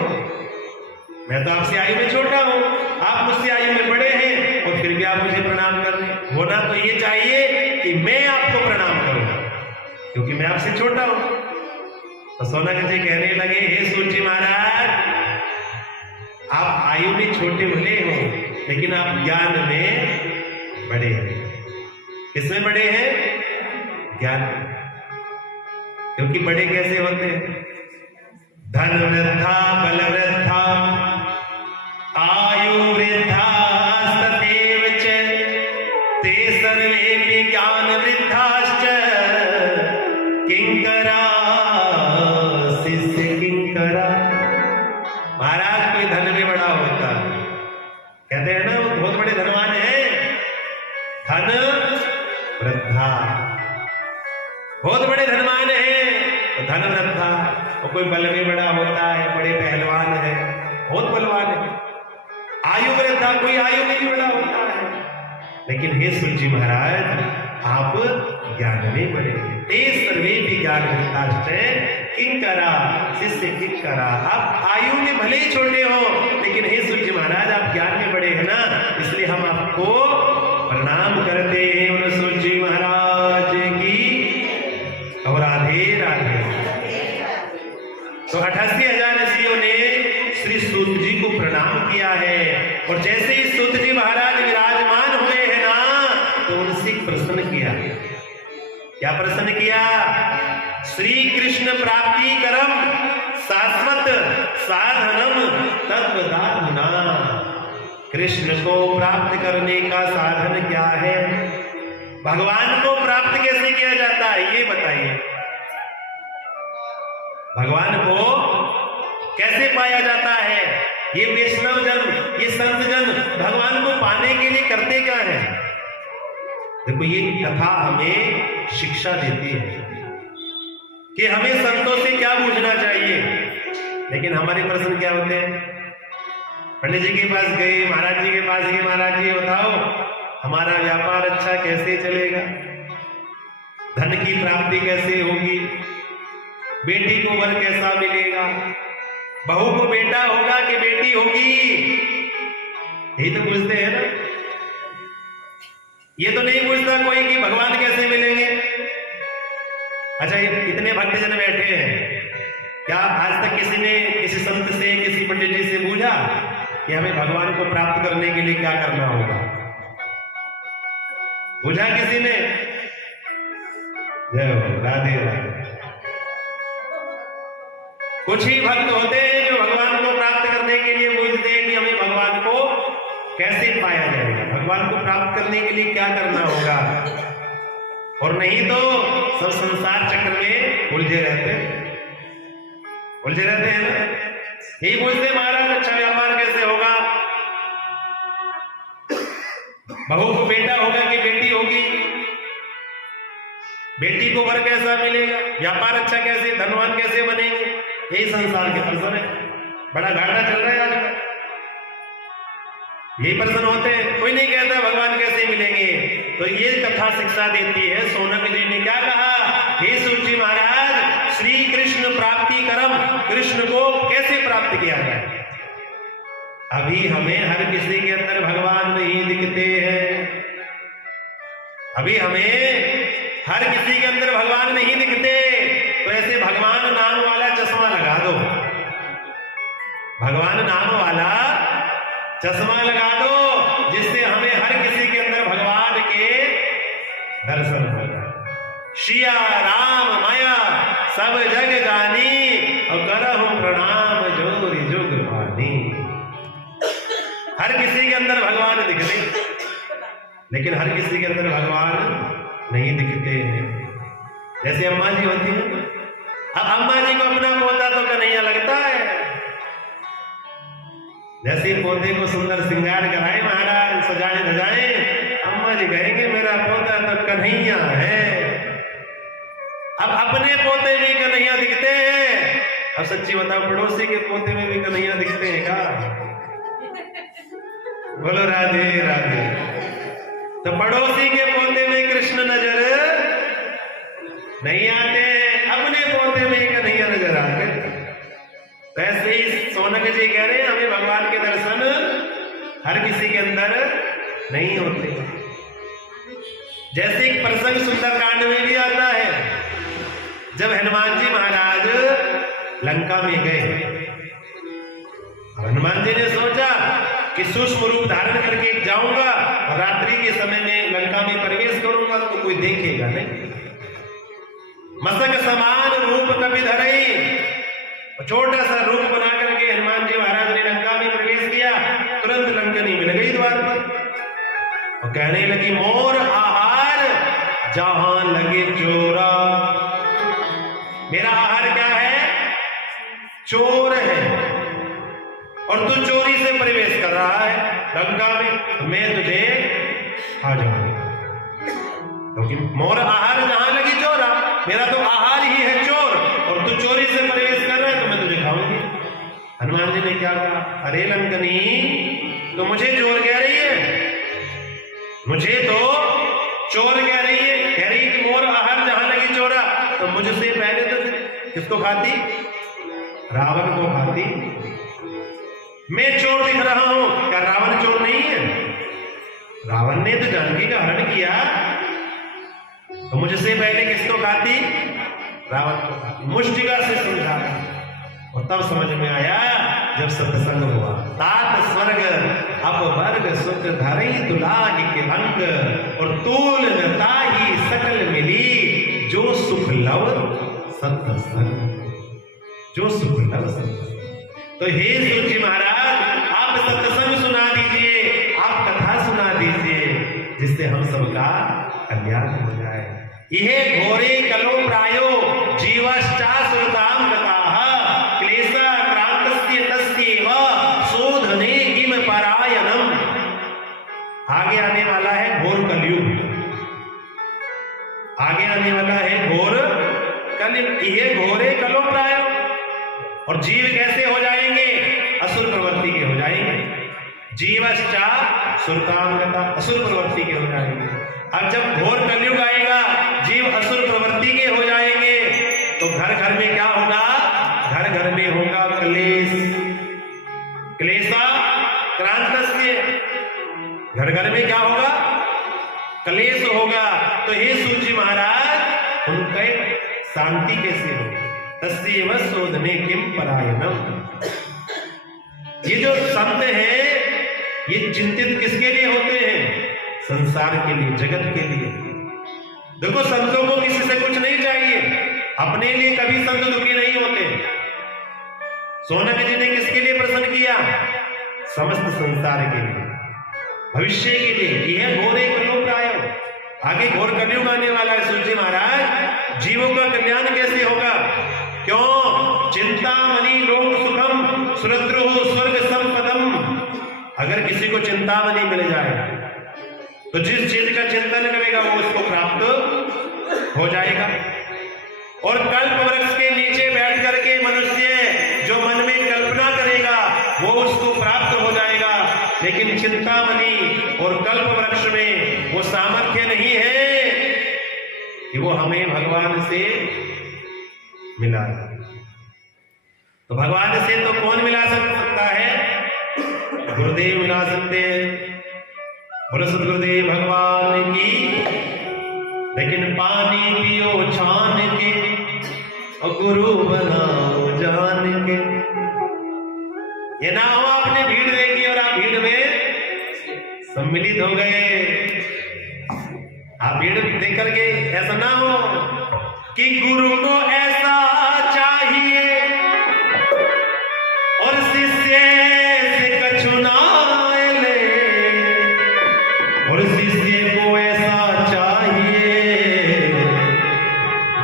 मैं तो आपसे आयु में छोटा हूं, आप मुझसे आयु में बड़े हैं और फिर भी आप मुझे प्रणाम कर रहे हैं। होना तो ये चाहिए कि मैं आपको प्रणाम करूं क्योंकि मैं आपसे छोटा हूं। तो सोनागर जी कहने लगे, हे सूत जी महाराज, आप आयु में छोटे भले हो लेकिन आप ज्ञान में बड़े हैं। किसमें बड़े हैं? ज्ञान में। क्योंकि बड़े कैसे होते हैं? धन वृद्धा बल वृद्धा आयु वृद्धा सदैव च ते सर्वेपि ज्ञान वृद्धाश्च किंकरा शिष्य किंकरा। महाराज कोई धन में बड़ा होता है, कहते हैं ना वो बहुत बड़े धनवान है, धन वृद्धा, बहुत बड़े धनवान है तो धन वृद्धा। और कोई बल में बड़ा होता है, बड़े पहलवान है, बहुत बलवान है। आयु वृद्धा, कोई आयु में भी बड़ा होता है। लेकिन हे सूत जी महाराज, आप ज्ञान में बड़े हैं। ते सर्वे भी ज्ञान वृद्धाश्च किंकरा शिष्य किंकरा। आप आयु में भले ही छोटे हो लेकिन हे सूत जी महाराज आप ज्ञान में बड़े हैं ना, इसलिए हम आपको प्रणाम करते हैं। उन सूत जी महाराज की और राधे राधे। तो 88,000 ऋषियों ने श्री सूत जी को प्रणाम किया है और जैसे ही सूत जी महाराज विराजमान हुए हैं ना तो उनसे प्रसन्न किया। क्या प्रसन्न किया? श्री कृष्ण प्राप्ति करम शाश्वत साधनम तत्वदात्मना। कृष्ण को प्राप्त करने का साधन क्या है? भगवान को प्राप्त कैसे किया जाता है ये बताइए। भगवान को कैसे पाया जाता है? ये वैष्णव जन, ये संत जन भगवान को पाने के लिए करते क्या है? देखो ये कथा हमें शिक्षा देती है कि हमें संतों से क्या पूछना चाहिए। लेकिन हमारे प्रश्न क्या होते हैं? पंडित जी के पास गए, महाराज जी के पास गए, महाराज जी बताओ हमारा व्यापार अच्छा कैसे चलेगा, धन की प्राप्ति कैसे होगी, बेटी को वर कैसा मिलेगा, बहू को बेटा होगा कि बेटी होगी, यही तो पूछते हैं ना। ये तो नहीं पूछता कोई कि भगवान कैसे मिलेंगे। अच्छा इतने भक्तजन बैठे हैं, क्या आज तक किसी ने किसी संत से किसी पंडित जी से पूछा कि हमें भगवान को प्राप्त करने के लिए क्या करना होगा? पूछा किसी ने? जय हो, राधे राधे। कुछ ही भक्त होते हैं जो भगवान को प्राप्त करने के लिए पूछते हैं कि हमें भगवान को कैसे पाया जाएगा, भगवान को प्राप्त करने के लिए क्या करना होगा। और नहीं तो सब संसार चक्र में उलझे रहते हैं ना। यही पूछते महाराज अच्छा व्यापार कैसे होगा, बहू को बेटा होगा कि बेटी होगी, बेटी को वर कैसा मिलेगा, व्यापार अच्छा कैसे, धनवान कैसे बनेंगे। यही संसार के प्रश्न है, बड़ा घाटा चल रहा है आजकल। यही प्रश्न होते हैं, कोई नहीं कहता भगवान कैसे मिलेंगे। तो ये कथा शिक्षा देती है। सोनक जी ने क्या कहा? हे सूत जी महाराज, श्री कृष्ण प्राप्ति करम, कृष्ण को कैसे प्राप्त किया जाए? अभी हमें हर किसी के अंदर भगवान नहीं दिखते हैं, अभी हमें हर किसी के अंदर भगवान नहीं दिखते। तो ऐसे भगवान नाम वाला चश्मा लगा दो, भगवान नाम वाला चश्मा लगा दो जिससे हमें हर किसी के अंदर भगवान के दर्शन हो जाए। शिया राम माया सब जग जानी और करहु प्रणाम जोरि जुग पानी। हर किसी के अंदर भगवान दिख रहे लेकिन हर किसी के अंदर भगवान नहीं दिखते हैं। जैसे अम्मा जी होती है, अब अम्मा जी को अपना पोता तो कन्हैया लगता है, जैसे पोते को सुंदर श्रृंगार कराए महाराज, सजाए धजाए, अम्मा जी कहेंगे मेरा पोता तो कन्हैया है। अब अपने पोते भी कन्हैया दिखते हैं, अब सच्ची बताओ पड़ोसी के पोते में भी कन्हैया दिखते हैं क्या? बोलो राधे राधे। तो पड़ोसी के पोते में कृष्ण नजर नहीं आते, अपने पोते में कन्हैया नजर आते। वैसे ही सोनक जी कह रहे हैं हमें भगवान के दर्शन हर किसी के अंदर नहीं होते। जैसे एक प्रसंग सुंदरकांड में भी आता है, जब हनुमान जी महाराज लंका में गए, हनुमान जी ने सोचा कि सूक्ष्म रूप धारण करके जाऊंगा और रात्रि के समय में लंका में प्रवेश करूंगा तो कोई देखेगा नहीं। मस्तक समान रूप कभी धरई, छोटा सा रूप बना करके हनुमान जी महाराज ने लंका में प्रवेश किया। तुरंत लंकनी मिल गई द्वार पर और कहने लगी मोर आहार जहां लगे चोरा। मेरा आहार क्या है? चोर है, और तू चोरी से प्रवेश कर रहा है लंका में, तो मैं तुझे खा जाऊंगा। क्योंकि मोर आहार जहां लगी चोरा, मेरा तो आहार ही है चोर, और तू चोरी से प्रवेश कर रहा है तो मैं तुझे खाऊंगी। हनुमान जी ने क्या कहा? अरे लंकनी, तो मुझे चोर कह रही है? मुझे तो चोर कह रही है, कह रही है कि मोर आहार जहां लगी चोरा, तो मुझसे पहले तो किसको खाती? रावण को खाती। मैं चोर दिख रहा हूं, क्या रावण चोर नहीं है? रावण ने तो जानकी का हरण किया, तो मुझसे पहले किसको खाती? रावण को खाती। मुष्टिका से समझाया और तब समझ में आया जब सत्संग हुआ। तात स्वर्ग अब वर्ग सुख धरई दुलाही के अंक, और तूल नताही सकल मिली, जो सुख लव सत्संग, जो सुख लव सत्संग। तो हे सूत जी महाराज, आप सत्संग सुना दीजिए, आप कथा सुना दीजिए, जिससे हम सबका कल्याण हो जाए। यह घोरे कलो प्रायो जीवश्चा सुरताम गताः, क्लेशा क्रांतस्य तस्यैव शोधने किम परायणम। आगे आने वाला है घोर कलयुग, आगे आने वाला है घोर कलयुग। यह घोरे कलो प्रायो, और जीव कैसे हो जाएंगे? असुर प्रवृत्ति के हो जाएंगे। जीवश्चा सुरतांगता, असुर प्रवृत्ति के हो जाएंगे। अब जब घोर कलयुग आएगा, जीव असुर प्रवृत्ति के हो जाएंगे, तो घर घर में क्या होगा? घर घर में होगा क्लेश। क्लेशा क्रांतस्य, घर घर में क्या होगा? क्लेश होगा। तो हे सूत जी महाराज, उनके शांति कैसे होगी? तस्यैव शोधने किम परायणम। ये जो संत है, ये चिंतित किसके लिए होते हैं? संसार के लिए, जगत के लिए। देखो, संतों को किसी से कुछ नहीं चाहिए, अपने लिए कभी संत दुखी नहीं होते। सोनक जी ने किसके लिए प्रसन्न किया? समस्त संसार के लिए, भविष्य के लिए। यह घोरे कलयुग प्राय, आगे घोर कलयुग आने वाला है। सूत जी महाराज, जीवों का कल्याण कैसे होगा? क्यों? चिंतामणि लोक सुखम सुरद्रुः स्वर्ग संपदम। अगर किसी को चिंतामणि मिल जाए तो जिस चीज का चिंतन करेगा वो उसको प्राप्त हो जाएगा। और कल्प वृक्ष के नीचे बैठ करके मनुष्य जो मन में कल्पना करेगा वो उसको प्राप्त हो जाएगा। लेकिन चिंतामणि और कल्प वृक्ष में वो सामर्थ्य नहीं है कि वो हमें भगवान से मिला। तो भगवान से तो कौन मिला सकता है? गुरुदेव मिला सकते हैं। बोलो सतगुरुदेव भगवान की। लेकिन पानी पियो छान के और गुरु बनाओ जान के। ये ना हो आपने भीड़ देखी और आप भीड़ में सम्मिलित हो गए। आप भीड़ देख करके ऐसा ना हो कि गुरु को ऐसा चाहिए और शिष्य से कछु ना ले, और शिष्य को ऐसा चाहिए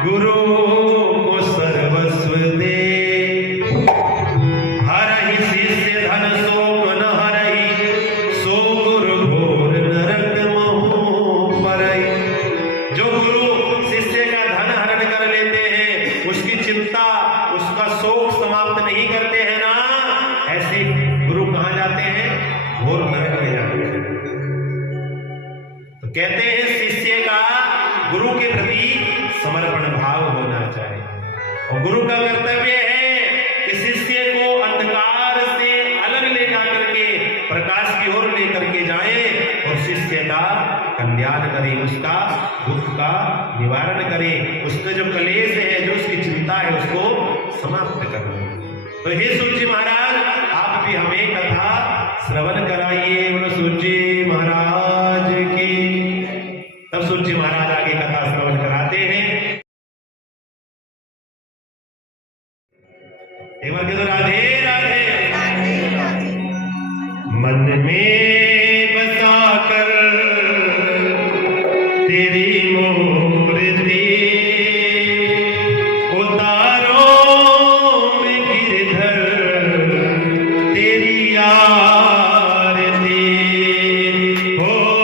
गुरु को सर्वस्व दे। हरहि शिष्य धन शोक न हरहि, सो गुरु घोर नरक मोह परहि। जो गुरु शिष्य का धन हरण कर लेते हैं, उसकी चिंता, उसका शोक समाप्त नहीं करते हैं ना, ऐसे गुरु कहां जाते हैं? घोर नरक में जाते हैं। तो कहते हैं शिष्य का गुरु के प्रति समर्पण भाव होना चाहिए, और गुरु का कर्तव्य है कि शिष्य को शिष्य का कल्याण करे, उसका दुख का निवारण करे, उसका जो क्लेश है, जो उसकी चिंता है, उसको समाप्त करे। तो हे सूत जी महाराज, आप भी हमें कथा श्रवण कराइए। बोलो सूत जी महाराज की। तब सूत जी महाराज आगे कथा श्रवण कराते हैं। एक बार कह दो राधे राधे। मन में बसाकर तेरी मूर्ति उतारो में गिरधर तेरी आरती हो।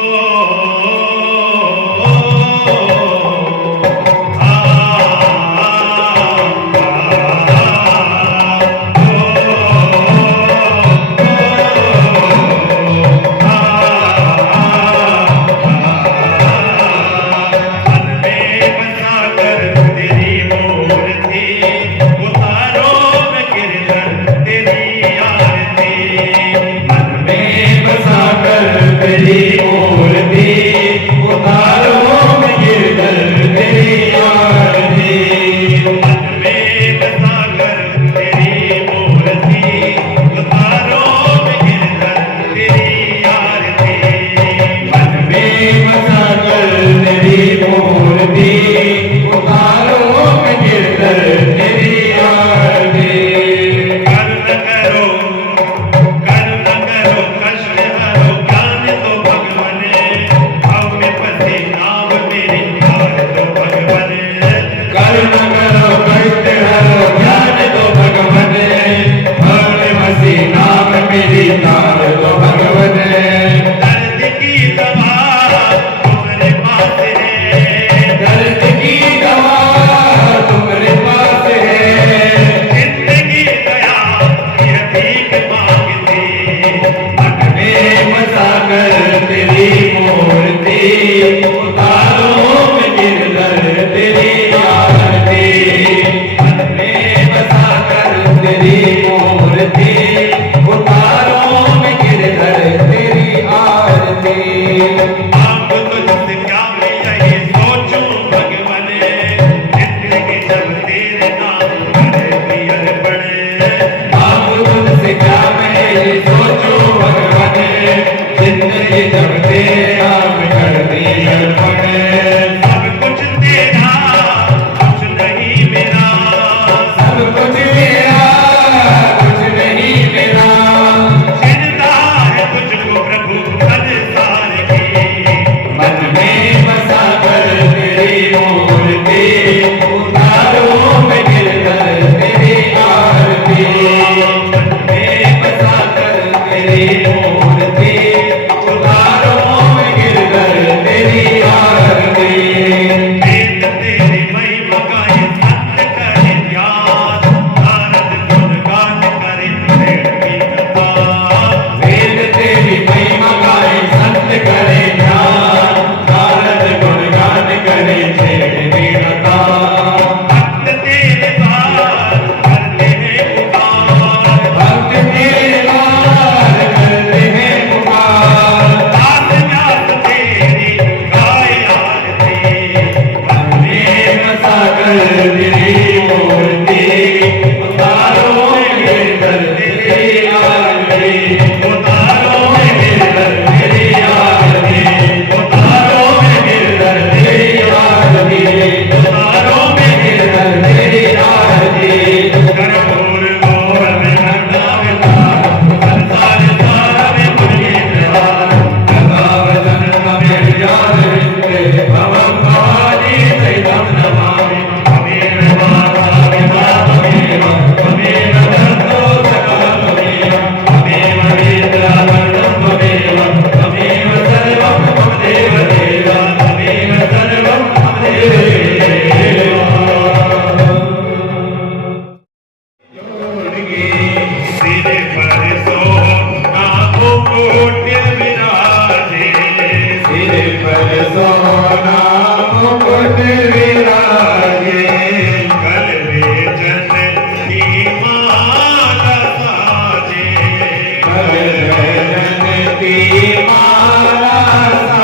की माला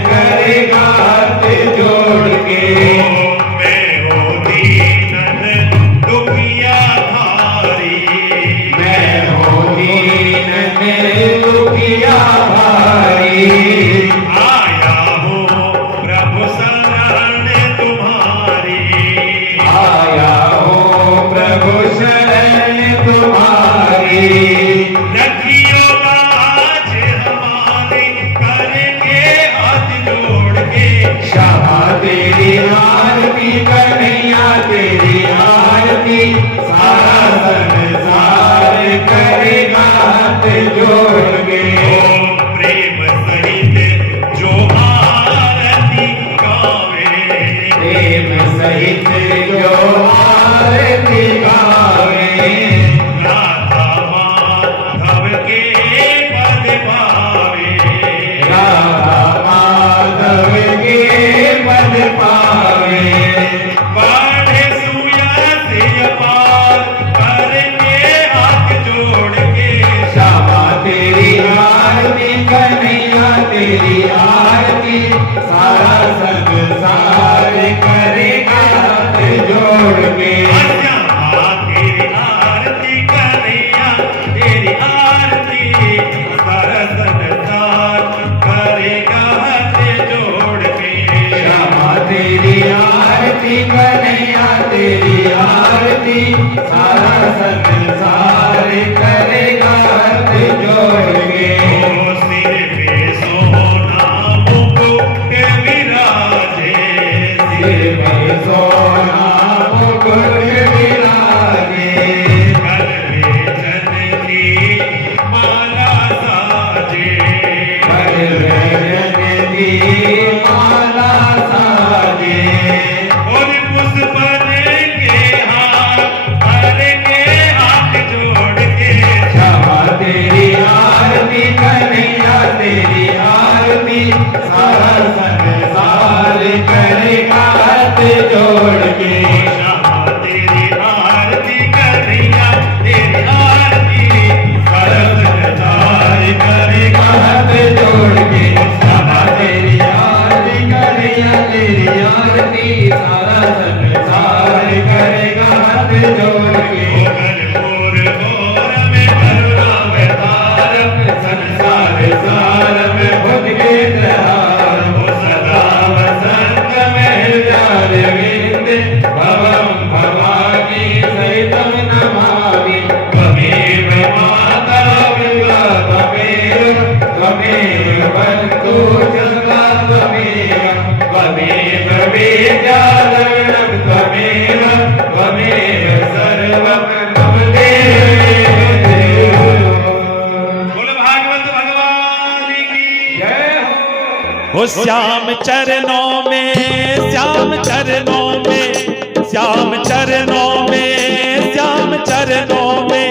करेगा हाथ जोड़ के। मैं हो दीनन दुखिया भारी, मैं हो दीन दुखिया भारी, आया हूँ प्रभु शरण तुम्हारी। आया हो प्रभु शरण तुम्हारी। रखियो लाज हमारी, करके हाथ जोड़ के। क्षमा तेरी आरती कन्हैया तेरी आरती, सारा संसार करेगा हाथ जोड़ के। प्रेम सहित जो आरती गावे, प्रेम सहित जो आरती गावे, राधा माधव के पद पावे। राधा माधव के पद पावे। बाढ़े सुया से अपार, करके हाथ जोड़ के। क्षमा तेरी आरती कन्हैया तेरी आरती, सारा संसार करेगा हाथ जोड़ के। श्यामा तेरी आरती कन्हैया तेरी आरती, सारा संसार करेगा हाथ जोड़ के। क्षमा तेरी आरती कन्हैया तेरी आरती, सारा संसार करेगा हाथ जोड़ के। ओ सिर पे सोना मुकुट विराजे, सिर में सोना मुकुट विराजे, गल में चंदनी माला साजे। गल में दी माला साजे। और पुष्पन के हाथ, करके हाथ जोड़ के। क्षमा तेरी आरती कन्हैया तेरी आरती, सारा संसार करेगा हाथ जोड़ के। श्यामा तेरी आरती कन्हैया तेरी आरती, सारा संसार करेगा हाथ जोड़ के। क्षमा तेरी आरती कन्हैया तेरी आरती, सारा संसार करेगा हाथ जोड़ के। कर्पूर घोर में करुणावतार, संसार सार में बुद्ध के द्वार, ओ सदा वसंत में हृदयारविंद, भवं भवानी सहितं नमामि। त्वमेव माता पिता त्वमेव, त्वमेव बन्धु सखा त्वमेव, त्वमेव विद्याधरणं त्वमेव, त्वमेव सर्वं मम देव। बोल भागवत भगवान की। जय हो। हो श्याम चरणों में, श्याम चरणों में, श्याम चरणों में, श्याम चरणों में,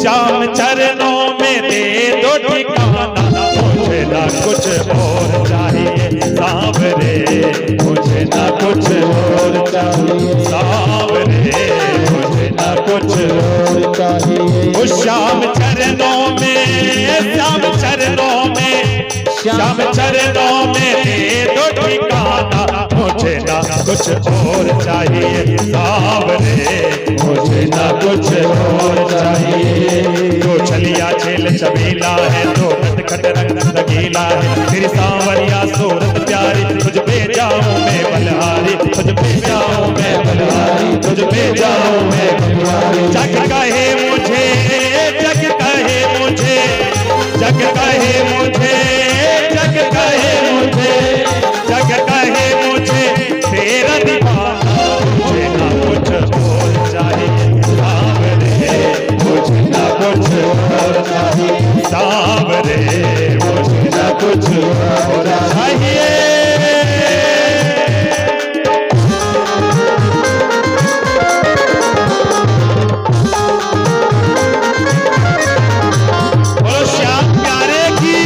श्याम चरणों में दे दो ठिकाना। मुझे ना कुछ और चाहिए सांवरे, मुझे ना कुछ और चाहिए सांवरे, मुझे ना कुछ और चाहिए। हो श्याम चरणों में, श्याम चरणों में, श्याम चरणों में दे दो ठिकाना। मुझे ना कुछ और चाहिए सांवरे, मुझे ना कुछ और चाहिए। जो छलिया छेल छबीला है, तो नटखट रंग रंगीला है, फिर सांवरिया सूरत प्यारी। तुझ पे जाऊं मैं बलहारी, तुझ पे जाऊं मैं बलहारी, तुझ पे जाऊं मैं बलहारी। जग कहे मुझे, जग कहे मुझे, जग कहे मुझे, जग कहे मुझे, जग कहे मुझे तेरा दीवाना। मुझे ना कुछ और चाहिए सांवरे, मुझे ना कुछ और चाहिए सांवरे, मुझे ना कुछ और चाहिए। बोलो श्याम प्यारे की।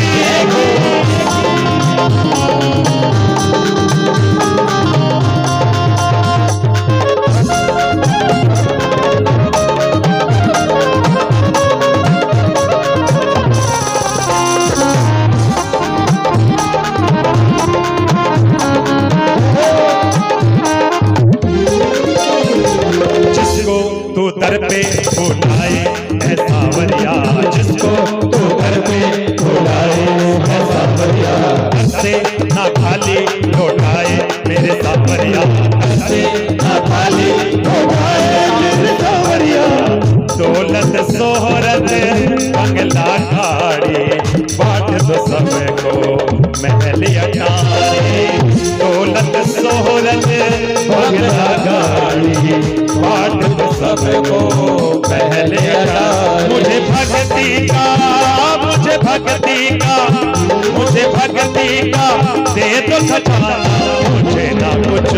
बंगला गाड़ी बांट दो सबको महल अटारी दौलत शोहरत बंगला गाड़ी बांट दो सबको महल अटारी मुझे भक्ति का मुझे भक्ति का मुझे भक्ति का दे दो खजाना मुझे ना कुछ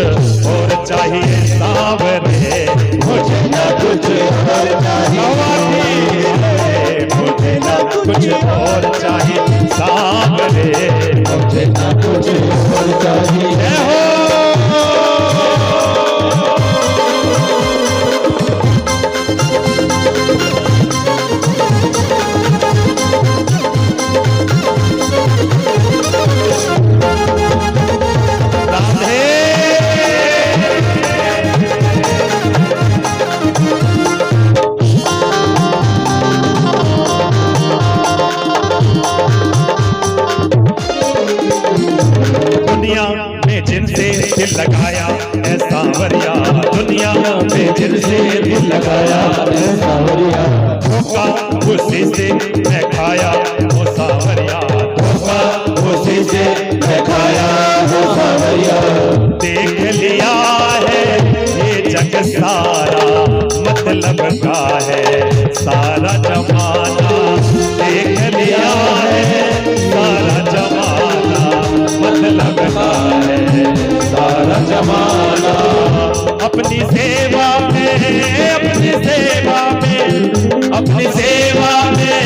और चाहिए सावरे मुझे ना कुछ और चाहिए मुझे ना कुछ और चाहिए सावरे मुझे ना कुछ और चाहिए दिल लगाया है सांवरिया दुनिया में जिनसे दिल लगाया है सांवरिया धोखा उसी से मैं खाया वो सांवरिया धोखा उसी से मैं खाया वो सांवरिया देख लिया है ये जग सारा मतलब का है सारा जमाना देख लिया है सारा जमाना मतलब का है सारा जमाना अपनी सेवा में अपनी सेवा में अपनी सेवा में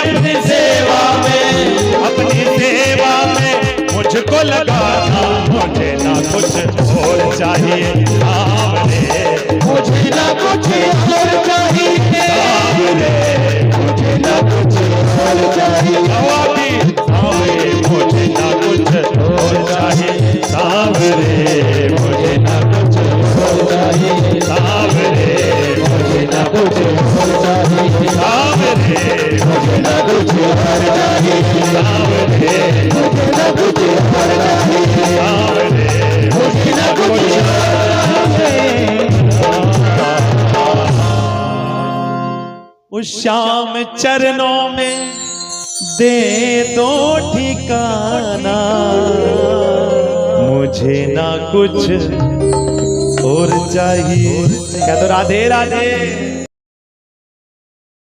अपनी सेवा में अपनी सेवा में मुझको लगाना मुझे ना कुछ और चाहिए सामने मुझे ना कुछ और चाहिए सामने मुझे ना कुछ और चाहिए सामने मुझे ना कुछ और चाहिए सावरे मुझे ना कुछ और चाहिए सावरे मुझे ना कुछ और चाहिए सावरे मुझे ना कुछ और चाहिए सावरे मुझे ना कुछ और चाहिए सावरे मुझे ना कुछ उस श्याम चरणों में दे दो ठिकाना मुझे ना कुछ और चाहिए। क्या तो राधे राधे।